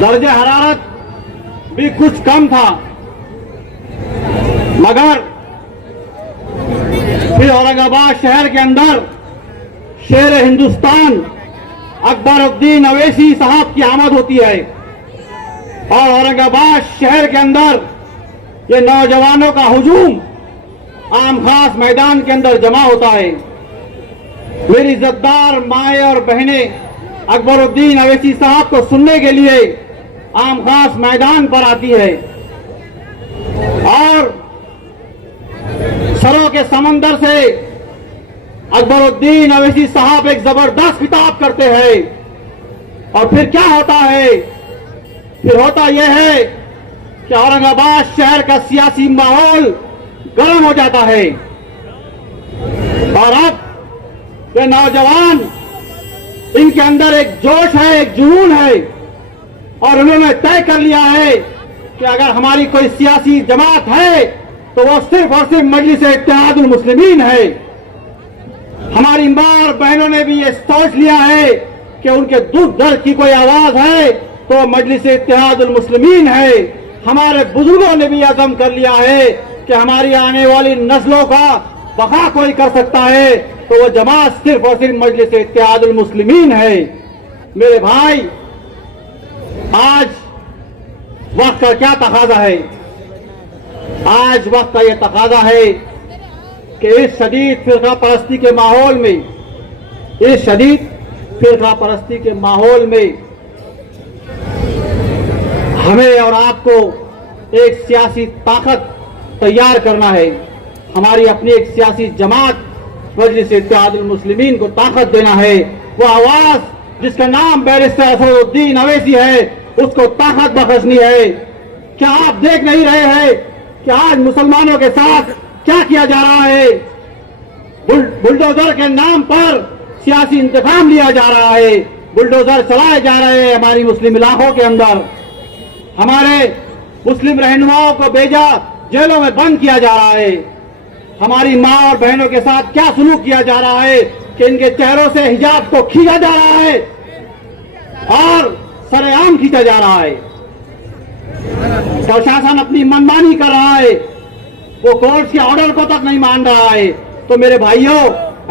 दर्जे हरारत भी कुछ कम था, मगर फिर औरंगाबाद शहर के अंदर शेर हिंदुस्तान अकबरुद्दीन अवैसी साहब की आमद होती है और औरंगाबाद शहर के अंदर ये नौजवानों का हुजूम आम खास मैदान के अंदर जमा होता है। मेरी इज्जतदार माएं और बहनें अकबरुद्दीन अवैसी साहब को सुनने के लिए आम खास मैदान पर आती है और सरों के समंदर से अकबरुद्दीन अवैसी साहब एक जबरदस्त खिताब करते हैं और फिर क्या होता है? फिर होता यह है कि औरंगाबाद शहर का सियासी माहौल गर्म हो जाता है और अब ये नौजवान, इनके अंदर एक जोश है, एक जुनून है और उन्होंने तय कर लिया है कि अगर हमारी कोई सियासी जमात है तो वो सिर्फ और सिर्फ मजलिस इत्तेहादुल मुस्लिमीन है। हमारी मां और बहनों ने भी ये सोच लिया है कि उनके दुख दर्द की कोई आवाज है तो मजलिस इत्तेहादुल मुस्लिमीन है। हमारे बुजुर्गों ने भी अज़म कर लिया है कि हमारी आने वाली नस्लों का बका कोई कर सकता है तो वो जमात सिर्फ और सिर्फ मजलिस इत्तेहादुल मुस्लिमीन है। मेरे भाई, आज वक्त का क्या तकाजा है? आज वक्त का यह तकाजा है कि इस शदीद फिरका परस्ती के माहौल में, इस शदीद फिरका परस्ती के माहौल में हमें और आपको एक सियासी ताकत तैयार करना है। हमारी अपनी एक सियासी जमात मजलिस इत्तेहादुल मुस्लिमीन को ताकत देना है। वो आवाज जिसका नाम बैरिस्टर असदुद्दीन अवैसी है, उसको ताकत बख्शनी है। क्या आप देख नहीं रहे हैं कि आज मुसलमानों के साथ क्या किया जा रहा है? बुलडोजर के नाम पर सियासी इंतकाम लिया जा रहा है, बुलडोजर चलाए जा रहे हैं हमारी मुस्लिम इलाकों के अंदर। हमारे मुस्लिम रहनुमाओं को बेजा जेलों में बंद किया जा रहा है। हमारी मां और बहनों के साथ क्या सलूक किया जा रहा है कि इनके चेहरों से हिजाब को खींचा जा रहा है और सरेआम खींचा जा रहा है। प्रशासन अपनी मनमानी कर रहा है, वो कोर्ट के ऑर्डर को तक नहीं मान रहा है। तो मेरे भाइयों,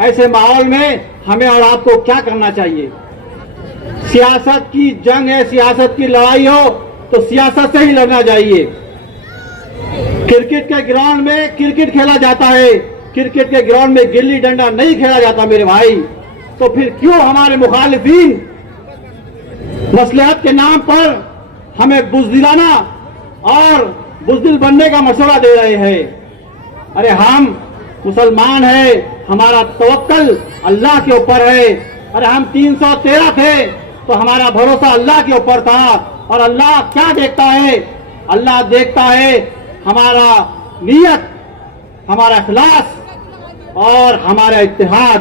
ऐसे माहौल में हमें और आपको क्या करना चाहिए? सियासत की जंग है, सियासत की लड़ाई हो तो सियासत से ही लड़ना चाहिए। क्रिकेट के ग्राउंड में क्रिकेट खेला जाता है, क्रिकेट के ग्राउंड में गिल्ली डंडा नहीं खेला जाता मेरे भाई। तो फिर क्यों हमारे मुखालिफिन मसलहत के नाम पर हमें बुज़दिलाना और बुज़दिल बनने का मशवरा दे रहे हैं? अरे हम मुसलमान हैं, हमारा तवक्कल अल्लाह के ऊपर है। अरे हम 313 थे तो हमारा भरोसा अल्लाह के ऊपर था और अल्लाह क्या देखता है? अल्लाह देखता है हमारा नियत, हमारा इखलास और हमारा इत्तेहाद।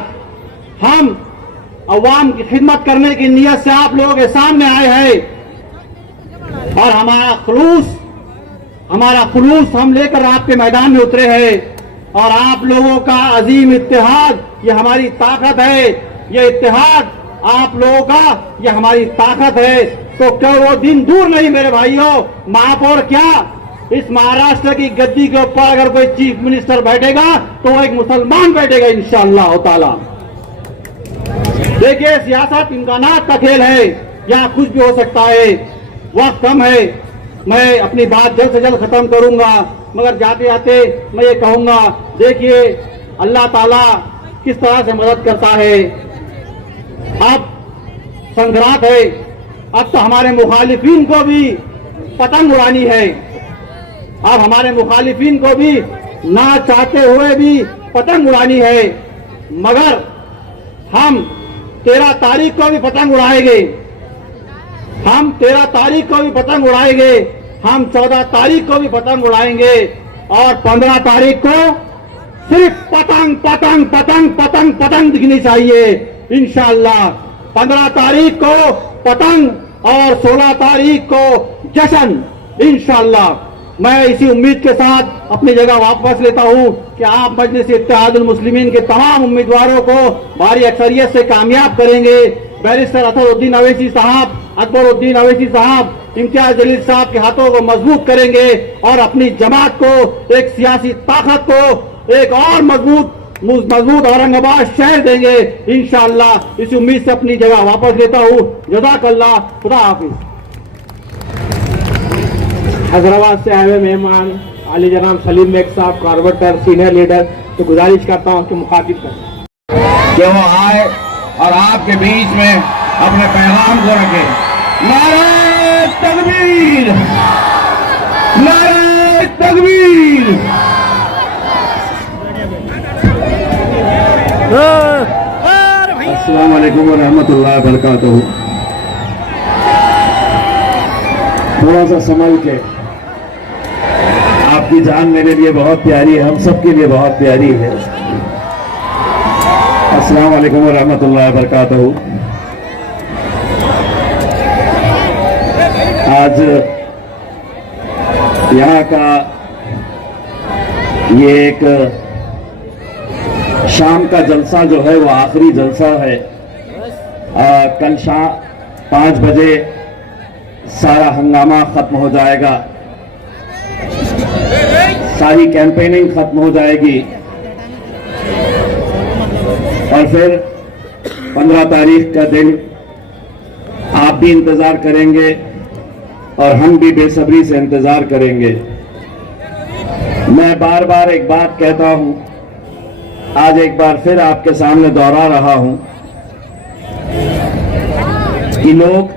हम अवाम की खिदमत करने की नियत से आप लोगों के सामने आए हैं और हमारा खुलूस हम लेकर आपके मैदान में उतरे हैं और आप लोगों का अजीम इत्तेहाद ये हमारी ताकत है। ये इत्तेहाद आप लोगों का ये हमारी ताकत है। तो क्या वो दिन दूर नहीं मेरे भाइयों? महापौर क्या, इस महाराष्ट्र की गद्दी के ऊपर अगर कोई चीफ मिनिस्टर बैठेगा तो वो एक मुसलमान बैठेगा इंशाअल्लाह ताला। देखिए, सियासत इम्कानात का खेल है, यहाँ कुछ भी हो सकता है। वक्त कम है, मैं अपनी बात जल्द से जल्द खत्म करूंगा, मगर जाते जाते मैं ये कहूंगा, देखिए अल्लाह ताला किस तरह से मदद करता है। अब संक्रांत है, अब तो हमारे मुखालिफिन को भी पतंग उड़ानी है। अब हमारे मुखालिफिन को भी ना चाहते हुए भी पतंग उड़ानी है, मगर हम 13 तारीख को भी पतंग उड़ाएंगे, हम 13 तारीख को भी पतंग उड़ाएंगे, हम 14 तारीख को भी पतंग उड़ाएंगे और 15 तारीख को सिर्फ पतंग पतंग पतंग पतंग पतंग दिखनी चाहिए इंशाअल्लाह। 15 तारीख को पतंग और 16 तारीख को जश्न इंशाअल्लाह। मैं इसी उम्मीद के साथ अपनी जगह वापस लेता हूं कि आप मजलिस इत्तेहादुल मुस्लिमीन के तमाम उम्मीदवारों को भारी अक्सरियत से कामयाब करेंगे। बैरिस्टर असदुद्दीन अवैसी साहब, अकबरुद्दीन अवैसी साहब, इम्तियाज जलील साहब के हाथों को मजबूत करेंगे और अपनी जमात को, एक सियासी ताकत को एक और मजबूत औरंगाबाद शहर देंगे इंशाअल्लाह। इस उम्मीद से अपनी जगह वापस लेता हूं। जज़ाकल्लाह, खुदा हाफिज। हैदराबाद से आए हुए मेहमान आली जनाब सलीम बेग साहब, कॉर्पोरेटर सीनियर लीडर, तो गुजारिश करता हूं कि मुखातिब करें कि वो आए और आपके बीच में अपने पैगाम को रखे। नारे तकबीर, नारे तकबीर। अस्सलाम वालेकुम व रहमतुल्लाहि व बरकातहू। थोड़ा सा संभल के, आपकी जान मेरे लिए बहुत प्यारी है, हम सब के लिए बहुत प्यारी है। अस्सलाम वालेकुम व रहमतुल्लाहि व बरकातहू। आज यहाँ का ये एक शाम का जलसा जो है वो आखिरी जलसा है। कल शाम 5 बजे सारा हंगामा खत्म हो जाएगा, सारी कैंपेनिंग खत्म हो जाएगी और फिर 15 तारीख का दिन आप भी इंतजार करेंगे और हम भी बेसब्री से इंतजार करेंगे। मैं बार बार एक बात कहता हूं, आज एक बार फिर आपके सामने दोहरा रहा हूं कि लोग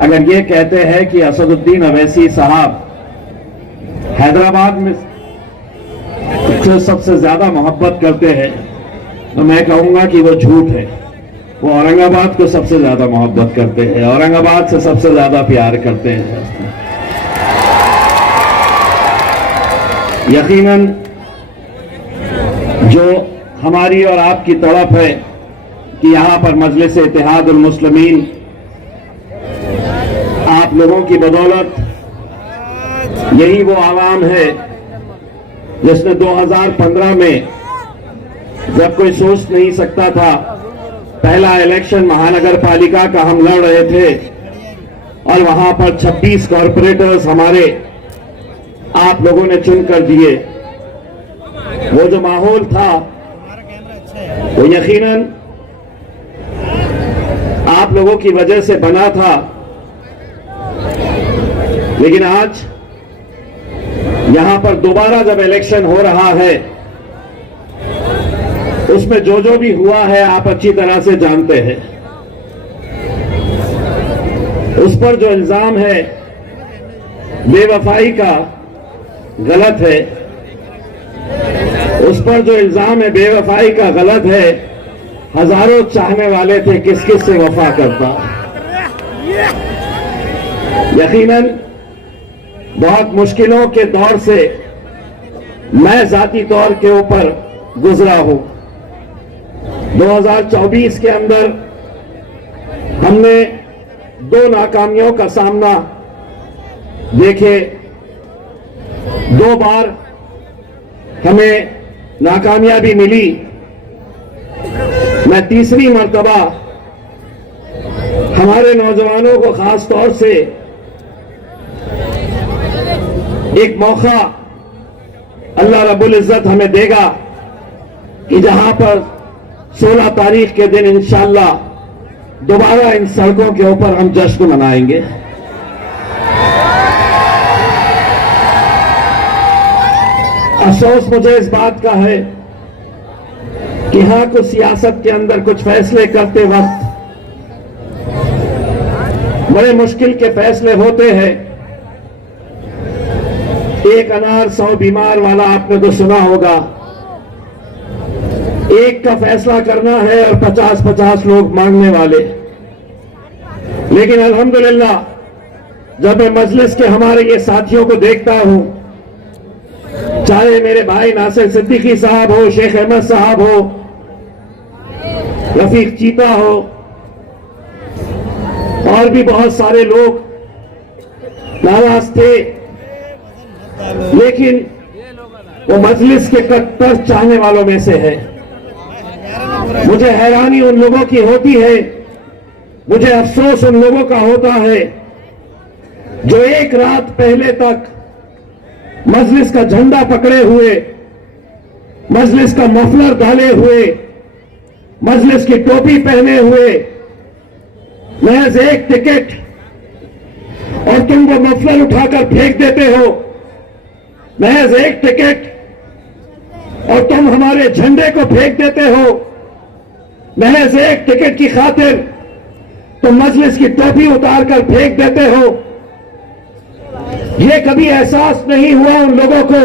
अगर ये कहते हैं कि असदुद्दीन अवैसी साहब हैदराबाद में जो सबसे ज्यादा मोहब्बत करते हैं, तो मैं कहूंगा कि वो झूठ है। वो औरंगाबाद को सबसे ज्यादा मोहब्बत करते हैं, औरंगाबाद से सबसे ज्यादा प्यार करते हैं। यकीनन जो हमारी और आपकी तड़प है कि यहां पर मजलिस इत्तेहादुल मुस्लिमीन आप लोगों की बदौलत, यही वो आवाम है जिसने 2015 में, जब कोई सोच नहीं सकता था, पहला इलेक्शन महानगर पालिका का हम लड़ रहे थे और वहां पर 26 कॉर्पोरेटर्स हमारे आप लोगों ने चुनकर दिए। वो जो माहौल था वो यकीनन आप लोगों की वजह से बना था, लेकिन आज यहां पर दोबारा जब इलेक्शन हो रहा है, उसमें जो भी हुआ है आप अच्छी तरह से जानते हैं। उस पर जो इल्जाम है बेवफाई का, गलत है। उस पर जो इल्जाम है बेवफाई का, गलत है। हजारों चाहने वाले थे, किस किस से वफा करता। यकीनन बहुत मुश्किलों के दौर से मैं जाती तौर के ऊपर गुजरा हूं। 2024 के अंदर हमने 2 नाकामियों का सामना देखे। 2 बार हमें नाकामयाबी मिली। मैं तीसरी मर्तबा हमारे नौजवानों को खास तौर से एक मौका अल्लाह रब्बुल इज्जत हमें देगा कि जहां पर 16 तारीख के दिन इंशाअल्लाह दोबारा इन सड़कों के ऊपर हम जश्न मनाएंगे। अफसोस मुझे इस बात का है कि यहां कुछ सियासत के अंदर कुछ फैसले करते वक्त बड़े मुश्किल के फैसले होते हैं। एक अनार 100 बीमार वाला आपने तो सुना होगा। एक का फैसला करना है और 50-50 लोग मांगने वाले। लेकिन अल्हम्दुलिल्लाह जब मैं मजलिस के हमारे ये साथियों को देखता हूं, चाहे मेरे भाई नासिर सिद्दीकी साहब हो, शेख अहमद साहब हो, रफीक चीता हो और भी बहुत सारे लोग नाराज थे लेकिन वो मजलिस के कट्टर चाहने वालों में से है। मुझे हैरानी उन लोगों की होती है, मुझे अफसोस उन लोगों का होता है जो एक रात पहले तक मजलिस का झंडा पकड़े हुए, मजलिस का मफलर डाले हुए, मजलिस की टोपी पहने हुए, महज एक टिकट और तुम वो मफलर उठाकर फेंक देते हो, महज एक टिकट और तुम हमारे झंडे को फेंक देते हो, महज एक टिकट की खातिर तुम मजलिस की टोपी उतारकर फेंक देते हो। ये कभी एहसास नहीं हुआ उन लोगों को?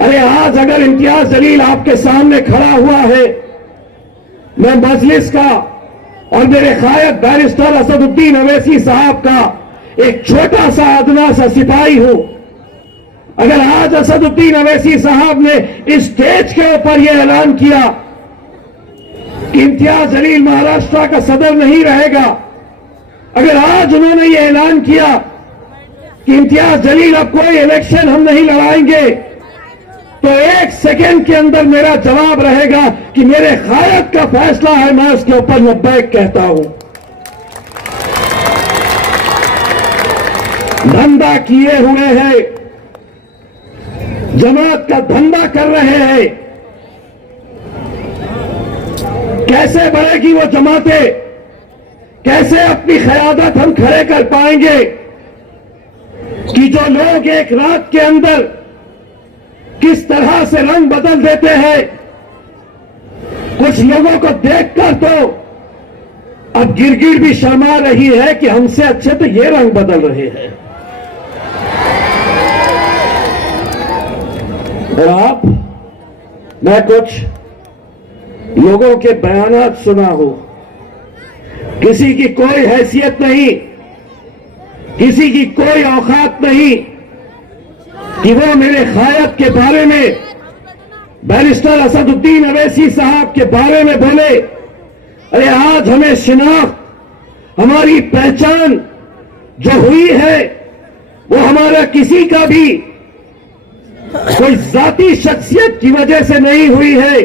अरे आज अगर इम्तियाज जलील आपके सामने खड़ा हुआ है, मैं मजलिस का और मेरे कायद बैरिस्टर असदुद्दीन अवैसी साहब का एक छोटा सा अदना सा सिपाही हूं। अगर आज असदुद्दीन अवैसी साहब ने इस स्टेज के ऊपर यह ऐलान किया कि इम्तियाज जलील महाराष्ट्र का सदर नहीं रहेगा, अगर आज उन्होंने यह ऐलान किया कि इम्तियाज जलील अब कोई इलेक्शन हम नहीं लड़ाएंगे, तो एक सेकेंड के अंदर मेरा जवाब रहेगा कि मेरे कायद का फैसला है, मैं उसके ऊपर लब्बैक कहता हूं। धंधा किए हुए हैं, जमात का धंधा कर रहे हैं। कैसे बढ़ेगी वो जमातें? कैसे अपनी क़यादत हम खड़े कर पाएंगे कि जो लोग एक रात के अंदर किस तरह से रंग बदल देते हैं? कुछ लोगों को देखकर तो अब गिरगिट भी शर्मा रही है कि हमसे अच्छे तो ये रंग बदल रहे हैं। और आप, मैं कुछ लोगों के बयानात सुना हूं, किसी की कोई हैसियत नहीं, किसी की कोई औकात नहीं कि वो मेरे कायद के बारे में, बैरिस्टर असदुद्दीन अवैसी साहब के बारे में बोले। अरे आज हमें शिनाख्त, हमारी पहचान जो हुई है वो हमारा किसी का भी कोई जाती शख्सियत की वजह से नहीं हुई है।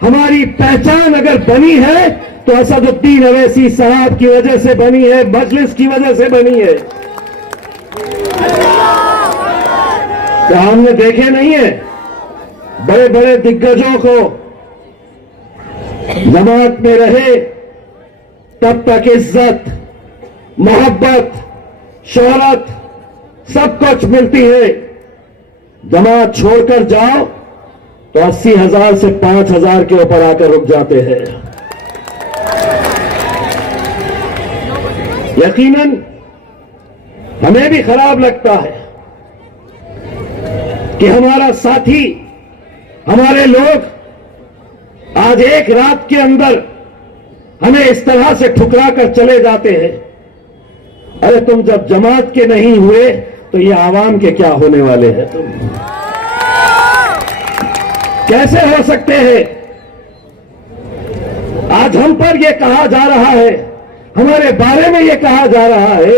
हमारी पहचान अगर बनी है तो असदुद्दीन अवैसी साहब की वजह से बनी है, मजलिस की वजह से बनी है। क्या हमने देखे नहीं है बड़े बड़े दिग्गजों को जमात में रहे तब तक इज्जत, मोहब्बत, शोहरत सब कुछ मिलती है, जमात छोड़कर जाओ तो 80,000 से 5,000 के ऊपर आकर रुक जाते हैं। यकीनन हमें भी खराब लगता है कि हमारा साथी, हमारे लोग आज एक रात के अंदर हमें इस तरह से ठुकरा कर चले जाते हैं। अरे तुम जब जमात के नहीं हुए तो ये आवाम के क्या होने वाले हैं? तुम कैसे हो सकते हैं? आज हम पर यह कहा जा रहा है, हमारे बारे में यह कहा जा रहा है,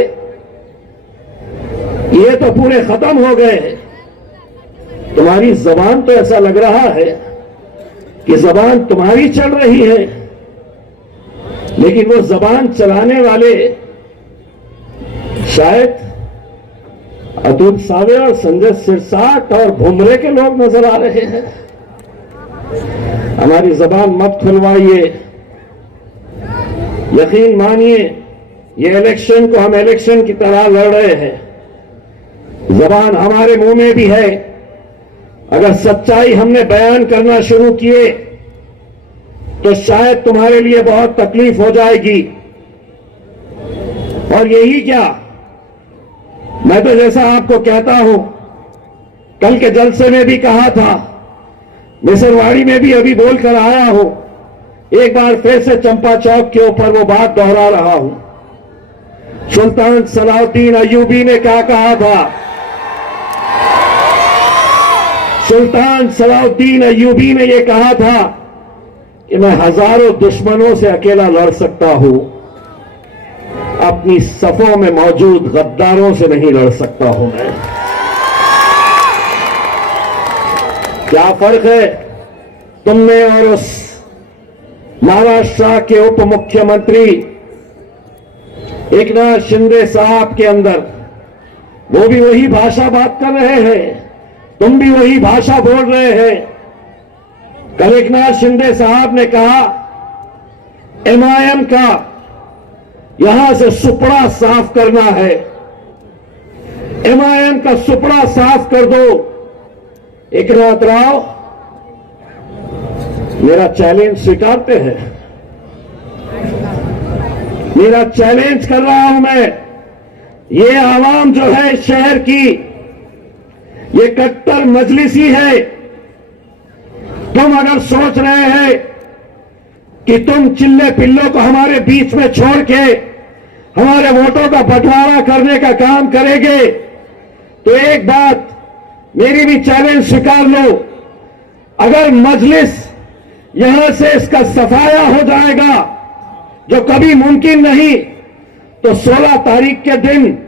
ये तो पूरे खत्म हो गए हैं। तुम्हारी जबान तो ऐसा लग रहा है कि जबान तुम्हारी चल रही है, लेकिन वो जबान चलाने वाले शायद अतुल सावे और संजय सिरसाट और भुमरे के लोग नजर आ रहे हैं। हमारी जबान मत खुलवाइए। यकीन मानिए, ये इलेक्शन को हम इलेक्शन की तरह लड़ रहे हैं। जबान हमारे मुंह में भी है। अगर सच्चाई हमने बयान करना शुरू किए तो शायद तुम्हारे लिए बहुत तकलीफ हो जाएगी। और यही क्या, मैं तो जैसा आपको कहता हूं, कल के जलसे में भी कहा था, मिसरवाड़ी में भी अभी बोलकर आया हूं, एक बार फिर से चंपा चौक के ऊपर वो बात दोहरा रहा हूं। सुल्तान सलाउद्दीन अय्यूबी ने क्या कहा था? सुल्तान सलाउद्दीन अय्यूबी ने यह कहा था कि मैं हजारों दुश्मनों से अकेला लड़ सकता हूं, अपनी सफों में मौजूद गद्दारों से नहीं लड़ सकता हूं मैं। क्या फर्क है तुम में और उस महाराष्ट्र के उप मुख्यमंत्री एकनाथ शिंदे साहब के अंदर? वो भी वही भाषा बात कर रहे हैं, तुम भी वही भाषा बोल रहे हैं। कल एकनाथ शिंदे साहब ने कहा एमआईएम का यहां से सुपड़ा साफ करना है, एमआईएम का सुपड़ा साफ कर दो। एकनाथ राव मेरा चैलेंज स्वीकारते हैं? मेरा चैलेंज कर रहा हूं मैं। ये आवाम जो है शहर की, ये कट्टर मजलिसी है। तुम अगर सोच रहे हैं कि तुम चिल्ले पिल्लों को हमारे बीच में छोड़ के हमारे वोटों का बंटवारा करने का काम करेंगे, तो एक बात मेरी भी चैलेंज स्वीकार लो। अगर मजलिस यहां से इसका सफाया हो जाएगा, जो कभी मुमकिन नहीं, तो 16 तारीख के दिन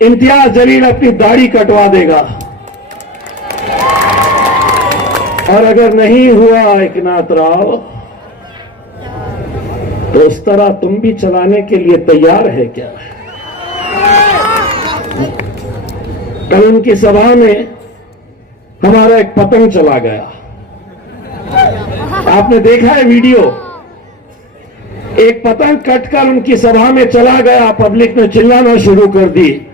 इम्तियाज जलील अपनी दाढ़ी कटवा देगा। और अगर नहीं हुआ एकनाथ राव, तो उस तरह तुम भी चलाने के लिए तैयार है क्या? कल उनकी सभा में हमारा एक पतंग चला गया, आपने देखा है वीडियो। एक पतंग कटकर उनकी सभा में चला गया, पब्लिक ने चिल्लाना शुरू कर दी।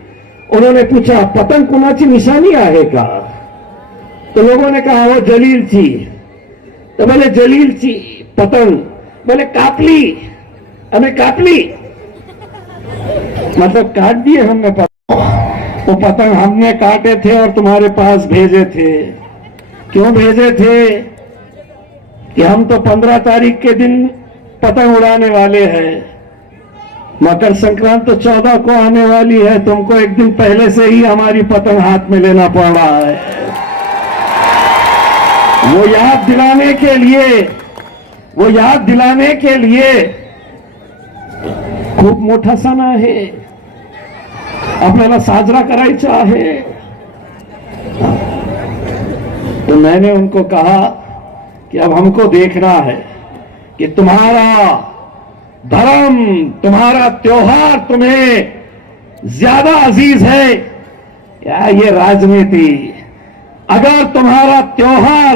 उन्होंने पूछा पतंग कुणाची निशानी आहे का? तो लोगों ने कहा वो जलील थी। तो बोले जलील थी पतंग, बोले कापली, हमें कापली मतलब काट दिए हमने पतंग। वो पतंग हमने काटे थे और तुम्हारे पास भेजे थे। क्यों भेजे थे? कि हम तो 15 तारीख के दिन पतंग उड़ाने वाले हैं, मकर संक्रांत तो 14 को आने वाली है, तुमको एक दिन पहले से ही हमारी पतंग हाथ में लेना पड़ रहा है। वो याद दिलाने के लिए खूप मोठा सण आहे, आपल्याला साजरा करायचा आहे। तो मैंने उनको कहा कि अब हमको देखना है कि तुम्हारा धर्म, तुम्हारा त्योहार तुम्हें ज्यादा अजीज है या ये राजनीति? अगर तुम्हारा त्योहार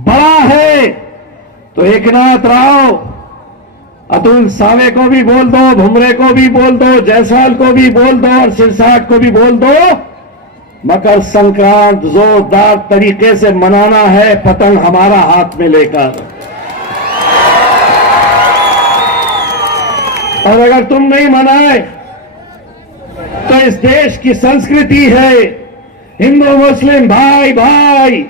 बड़ा है तो एकनाथ राव, अतुल सावे को भी बोल दो, भुमरे को भी बोल दो, जायसवाल को भी बोल दो और सिरसाट को भी बोल दो, मकर संक्रांत जोरदार तरीके से मनाना है, पतंग हमारा हाथ में लेकर। और अगर तुम नहीं मनाए तो इस देश की संस्कृति है हिंदू मुस्लिम भाई भाई,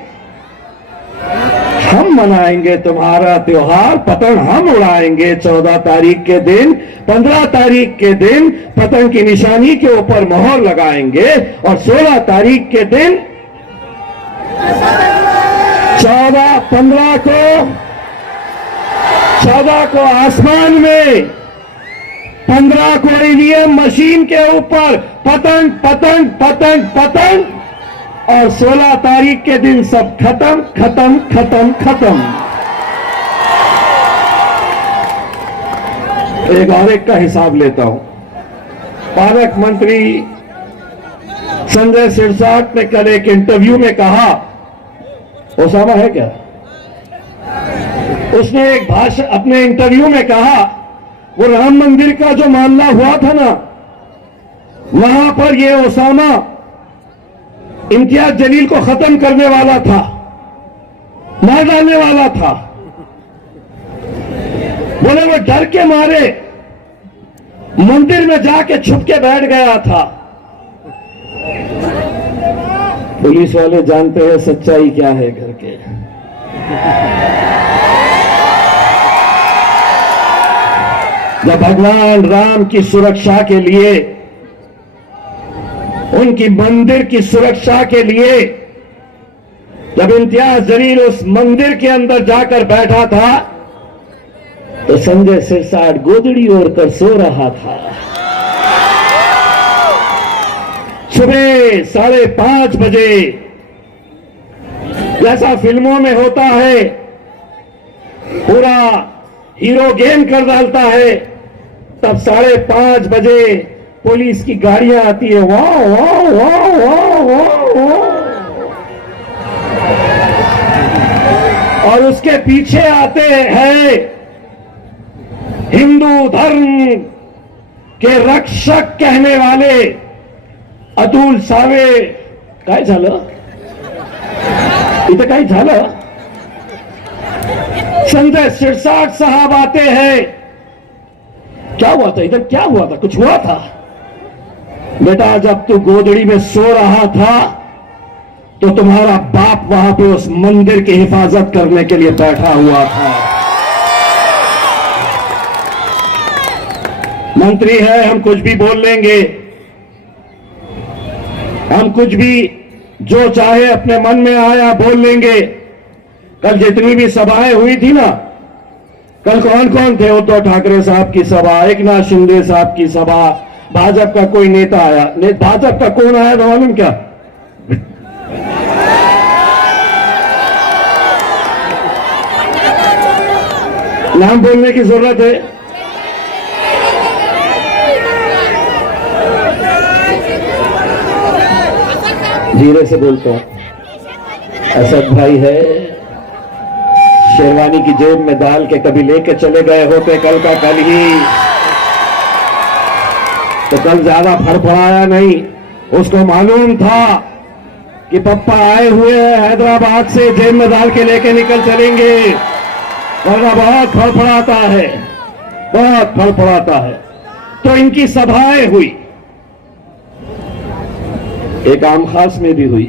हम मनाएंगे तुम्हारा त्योहार, पतंग हम उड़ाएंगे 14 तारीख के दिन। 15 तारीख के दिन पतंग की निशानी के ऊपर मोहर लगाएंगे और 16 तारीख के दिन 14 को आसमान में, 15 को ईवीएम मशीन के ऊपर पतंग पतंग पतंग पतंग, और 16 तारीख के दिन सब खत्म खत्म खत्म खत्म। एक और एक का हिसाब लेता हूं। पालक मंत्री संजय सिरसाट ने कल एक इंटरव्यू में कहा, ओसामा है क्या? उसने एक भाषण अपने इंटरव्यू में कहा, वो राम मंदिर का जो मामला हुआ था ना, वहां पर ये ओसामा इम्तियाज जलील को खत्म करने वाला था, मार डालने वाला था। बोले वो डर के मारे मंदिर में जाके छुप के बैठ गया था। पुलिस वाले जानते हैं सच्चाई क्या है घर के। जब भगवान राम की सुरक्षा के लिए, उनकी मंदिर की सुरक्षा के लिए, जब इम्तियाज जलील उस मंदिर के अंदर जाकर बैठा था, तो संजय सिरसाट गोदड़ी ओढ़कर सो रहा था। सुबह 5:30 बजे जैसा फिल्मों में होता है, पूरा हीरो गेम कर डालता है, तब 5:30 बजे पुलिस की गाड़ियां आती है, वाह वाह वाह वाह वाह वाह, और उसके पीछे आते हैं हिंदू धर्म के रक्षक कहने वाले अतुल सावे. काय झालं इथं? काय झालं? संजय शिरसाट साहब आते हैं. क्या हुआ था इधर? क्या हुआ था? कुछ हुआ था बेटा? जब तू गोदड़ी में सो रहा था तो तुम्हारा बाप वहां पे उस मंदिर की हिफाजत करने के लिए बैठा हुआ था. मंत्री है, हम कुछ भी बोल लेंगे, हम कुछ भी जो चाहे अपने मन में आया बोल लेंगे. कल जितनी भी सभाएं हुई थी ना, कल कौन कौन थे? उद्धव ठाकरे साहब की सभा, एकनाथ शिंदे साहब की सभा, भाजपा का कोई नेता आया. भाजपा का कौन आया था मालूम क्या? नाम बोलने की जरूरत है? धीरे से बोलता हूं. असद भाई है, शेरवानी की जेब में डाल के कभी लेके चले गए होते कल का कल ही, तो कल ज्यादा फड़फड़ाया नहीं. उसको मालूम था कि पप्पा आए हुए हैं हैदराबाद से, जेब में डाल के लेके निकल चलेंगे, वरना बहुत फड़फड़ाता है, बहुत फड़फड़ाता है. तो इनकी सभाएं हुई, एक आम खास में भी हुई.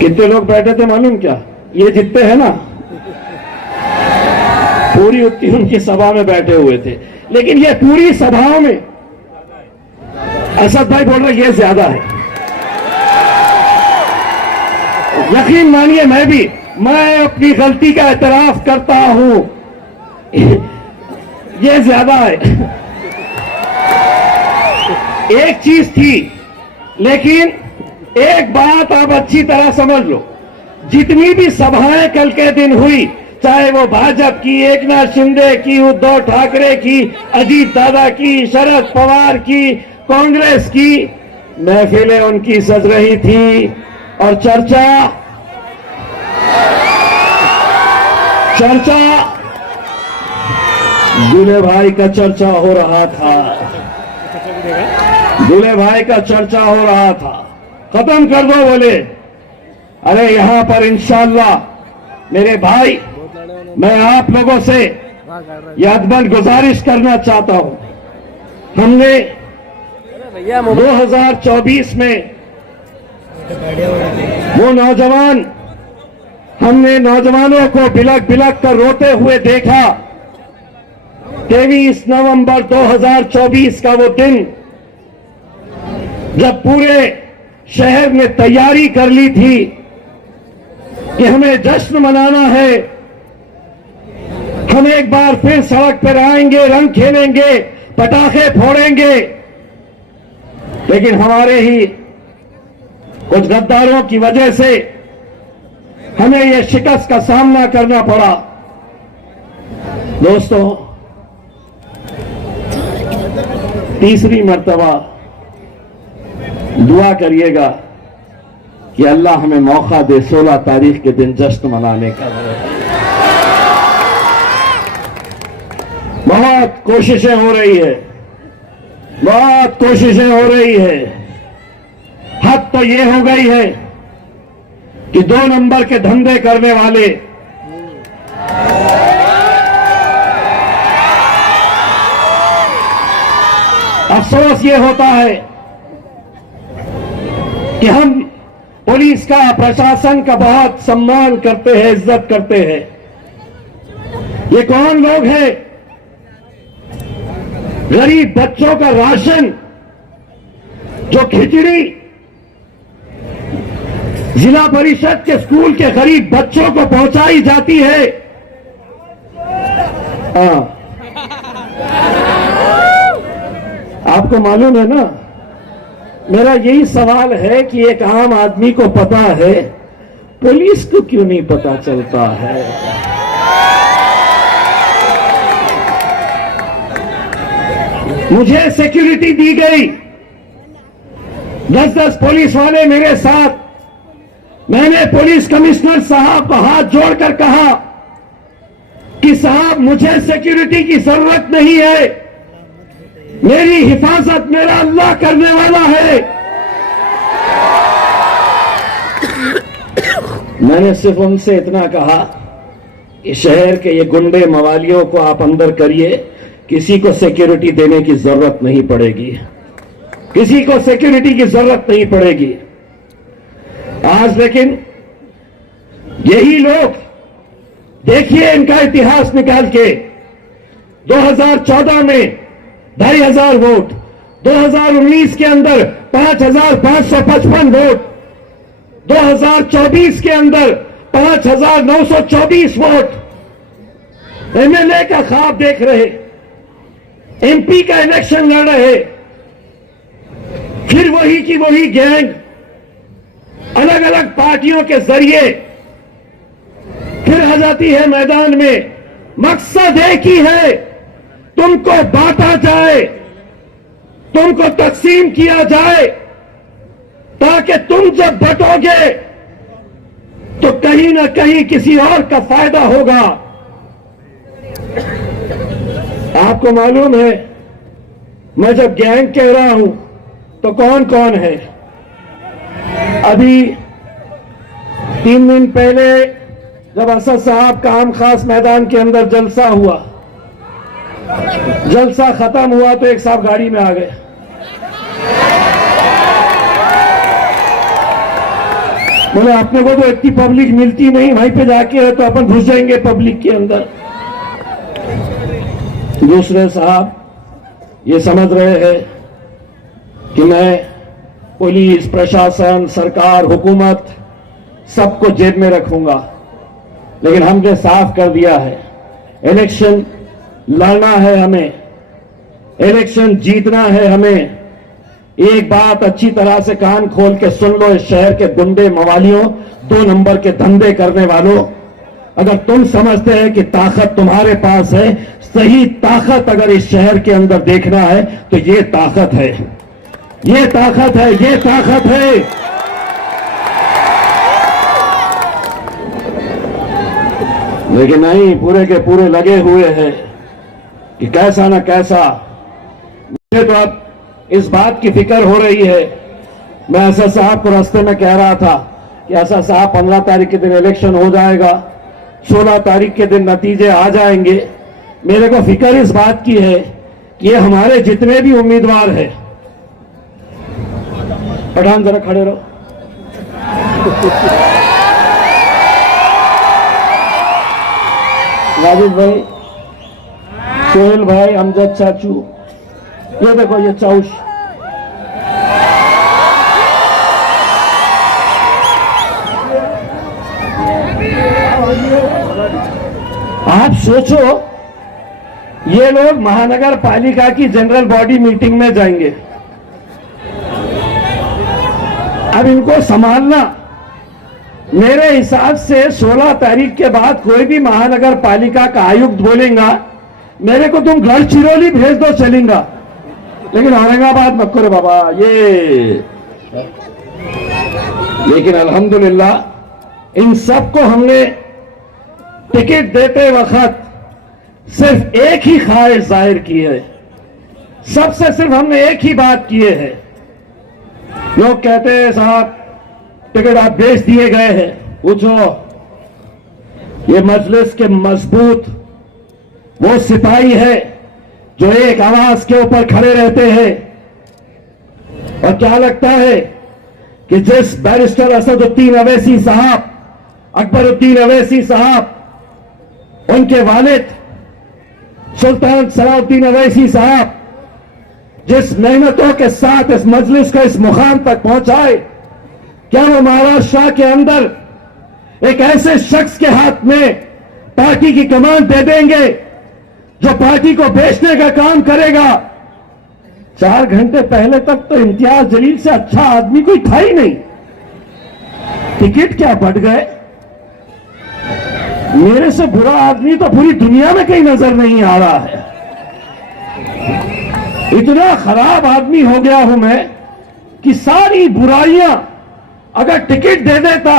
कितने लोग बैठे थे मालूम क्या? ये जितने हैं ना, पूरी उतनी उनकी सभा में बैठे हुए थे. लेकिन ये पूरी सभाओं में असद भाई बोल रहे ये ज्यादा है. यकीन मानिए, मैं अपनी गलती का एतराफ करता हूं, ये ज्यादा है. एक चीज थी, लेकिन एक बात आप अच्छी तरह समझ लो, जितनी भी सभाएं कल के दिन हुई, चाहे वो भाजपा की, एकनाथ शिंदे की, उद्धव ठाकरे की, अजीत दादा की, शरद पवार की, कांग्रेस की, महफिलें उनकी सज रही थी और चर्चा दूल्हे भाई का चर्चा हो रहा था. दूल्हे भाई का चर्चा हो रहा था. खत्म कर दो बोले. अरे यहां पर इंशाअल्लाह मेरे भाई, मैं आप लोगों से यादबंद गुजारिश करना चाहता हूं. हमने 2024 में वो नौजवान, हमने नौजवानों को बिलक बिलक कर रोते हुए देखा. 23 नवंबर 2024 का वो दिन, जब पूरे शहर ने तैयारी कर ली थी कि हमें जश्न मनाना है, हम एक बार फिर सड़क पर आएंगे, रंग खेलेंगे, पटाखे फोड़ेंगे. लेकिन हमारे ही कुछ गद्दारों की वजह से हमें यह शिकस्त का सामना करना पड़ा. दोस्तों, तीसरी मर्तबा दुआ करिएगा कि अल्लाह हमें मौका दे 16 तारीख के दिन जश्न मनाने का. बहुत कोशिशें हो रही है, बहुत कोशिशें हो रही है. हद तो ये हो गई है कि 2 नंबर के धंधे करने वाले अफसोस ये होता है कि हम पुलिस का, प्रशासन का बहुत सम्मान करते हैं, इज्जत करते हैं. ये कौन लोग हैं? गरीब बच्चों का राशन, जो खिचड़ी जिला परिषद के स्कूल के गरीब बच्चों को पहुंचाई जाती है. आपको मालूम है ना, मेरा यही सवाल है कि एक आम आदमी को पता है पुलिस को क्यों नहीं पता चलता है? मुझे सिक्योरिटी दी गई, 10-10 पुलिस वाले मेरे साथ। मैंने पुलिस कमिश्नर साहब को हाथ जोड़कर कहा कि साहब मुझे सिक्योरिटी की जरूरत नहीं है, मेरी हिफाजत मेरा अल्लाह करने वाला है। मैंने सिर्फ उनसे इतना कहा कि शहर के ये गुंडे मवालियों को आप अंदर करिए, किसी को सिक्योरिटी देने की जरूरत नहीं पड़ेगी, किसी को सिक्योरिटी की जरूरत नहीं पड़ेगी। आज लेकिन यही लोग, देखिए इनका इतिहास निकाल के, 2014 में 2500 वोट, 2019 के अंदर 5555 वोट, 2024 के अंदर 5924 वोट। एमएलए का ख्वाब देख रहे, एमपी का इलेक्शन लड़ रहे, फिर वही की वही गैंग अलग अलग पार्टियों के जरिए फिर आ जाती है मैदान में। मकसद एक ही है, तुमको बांटा जाए, तुमको तकसीम किया जाए, ताकि तुम जब बटोगे तो कहीं ना कहीं किसी और का फायदा होगा। आपको मालूम है, मैं जब गैंग कह रहा हूं तो कौन कौन है? अभी 3 दिन पहले जब असद साहब का आम खास मैदान के अंदर जलसा हुआ, जलसा खत्म हुआ तो एक साहब गाड़ी में आ गए। बोले अपने को तो इतनी पब्लिक मिलती नहीं, वहीं पे जाके है तो अपन घुस जाएंगे पब्लिक के अंदर। दूसरे साहब ये समझ रहे हैं कि मैं पुलिस, प्रशासन, सरकार, हुकूमत सबको जेब में रखूंगा, लेकिन हमने साफ कर दिया है, इलेक्शन लड़ना है हमें, इलेक्शन जीतना है हमें। एक बात अच्छी तरह से कान खोल के सुन लो, इस शहर के गुंडे मवालियों, 2 नंबर के धंधे करने वालों, अगर तुम समझते हैं कि ताकत तुम्हारे पास है, सही ताकत अगर इस शहर के अंदर देखना है तो ये ताकत है, ये ताकत है, ये ताकत है। लेकिन नहीं, पूरे के पूरे लगे हुए हैं कि कैसा ना कैसा। मुझे तो अब इस बात की फिक्र हो रही है, मैं असद साहब को रास्ते में कह रहा था कि असद साहब 15 तारीख के दिन इलेक्शन हो जाएगा, 16 तारीख के दिन नतीजे आ जाएंगे। मेरे को फिक्र इस बात की है कि ये हमारे जितने भी उम्मीदवार हैं, पठान जरा खड़े रहो, राजेश भाई, सोहेल भाई, अमजद चाचू, ये देखो ये चाउश, आप सोचो ये लोग महानगर पालिका की जनरल बॉडी मीटिंग में जाएंगे। अब इनको संभालना, मेरे हिसाब से 16 तारीख के बाद कोई भी महानगर पालिका का आयुक्त बोलेगा मेरे को तुम गढ़चिरौली भेज दो चलेगा, लेकिन औरंगाबाद मत करो बाबा ये। लेकिन अल्हम्दुलिल्लाह इन सबको हमने टिकट देते वक्त सिर्फ एक ही ख्वाहिश जाहिर की है, सबसे सिर्फ हमने एक ही बात की है। लोग कहते हैं साहब टिकट आप बेच दिए गए हैं, पूछो ये मजलिस के मजबूत वो सिपाही है जो एक आवाज के ऊपर खड़े रहते हैं। और क्या लगता है कि जिस बैरिस्टर असदुद्दीन अवैसी साहब, अकबरुद्दीन अवैसी साहब, उनके वालिद सुल्तान सलाउद्दीन अवैसी साहब जिस मेहनतों के साथ इस मजलिस को इस मुकाम तक पहुंचाए, क्या वो महाराष्ट्र के अंदर एक ऐसे शख्स के हाथ में पार्टी की कमान दे देंगे जो पार्टी को बेचने का काम करेगा? 4 घंटे पहले तक तो इम्तियाज जलील से अच्छा आदमी कोई था ही नहीं, टिकट क्या बढ़ गए? मेरे से बुरा आदमी तो पूरी दुनिया में कहीं नजर नहीं आ रहा है। इतना खराब आदमी हो गया हूं मैं कि सारी बुराइयां अगर टिकट दे देता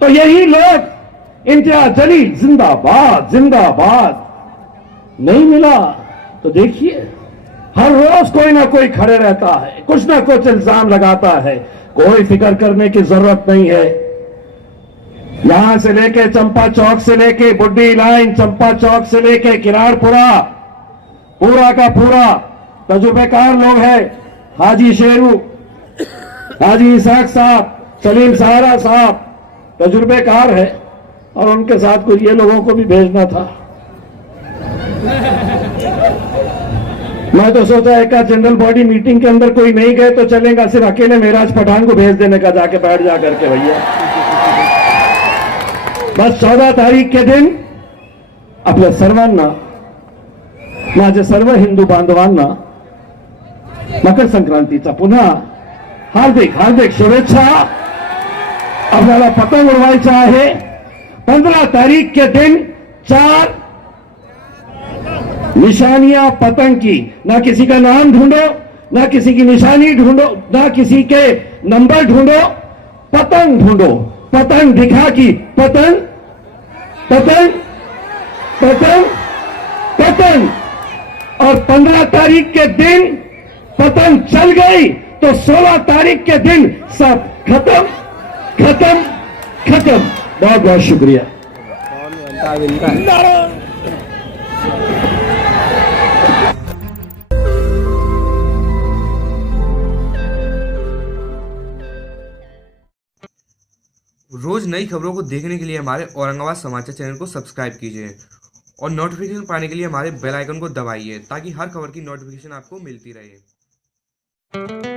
तो यही लोग इम्तियाज जलील जिंदाबाद जिंदाबाद, नहीं मिला तो देखिए हर रोज कोई ना कोई खड़े रहता है, कुछ ना कुछ इल्जाम लगाता है। कोई फिक्र करने की जरूरत नहीं है। यहां से लेके चंपा चौक से लेके बुड्डी लाइन, चंपा चौक से लेके किरारपुरा, पूरा का पूरा तजुर्बेकार लोग हैं। हाजी शेरू, हाजी इसाक साहब, सलीम सहारा साहब तजुर्बेकार है, और उनके साथ कुछ ये लोगों को भी भेजना था। मैं तो सोचा एक जनरल बॉडी मीटिंग के अंदर कोई नहीं गए तो चलेगा, सिर्फ अकेले मेराज पठान को भेज देने का, जाके बैठ जा करके भैया। बस 14 तारीख के दिन आपल्या सर्वांना, माझ्या सर्व हिंदू बांधवांना मकर संक्रांतीचा पुन्हा हार्दिक हार्दिक शुभेच्छा। आपल्याला पतंग उडवायचा आहे। 15 तारीख के दिन 4 निशानियां पतंग की, ना किसी का नाम ढूंढो, ना किसी की निशानी ढूंढो, ना किसी के नंबर ढूंढो, पतंग ढूंढो। पतंग दिखा कि पतंग पतंग पतंग पतंग। और 15 तारीख के दिन पतंग चल गई तो 16 तारीख के दिन सब खत्म खत्म खत्म। बहुत बहुत शुक्रिया। रोज नई खबरों को देखने के लिए हमारे औरंगाबाद समाचार चैनल को सब्सक्राइब कीजिए और नोटिफिकेशन पाने के लिए हमारे बेल आइकन को दबाइए ताकि हर खबर की नोटिफिकेशन आपको मिलती रहे।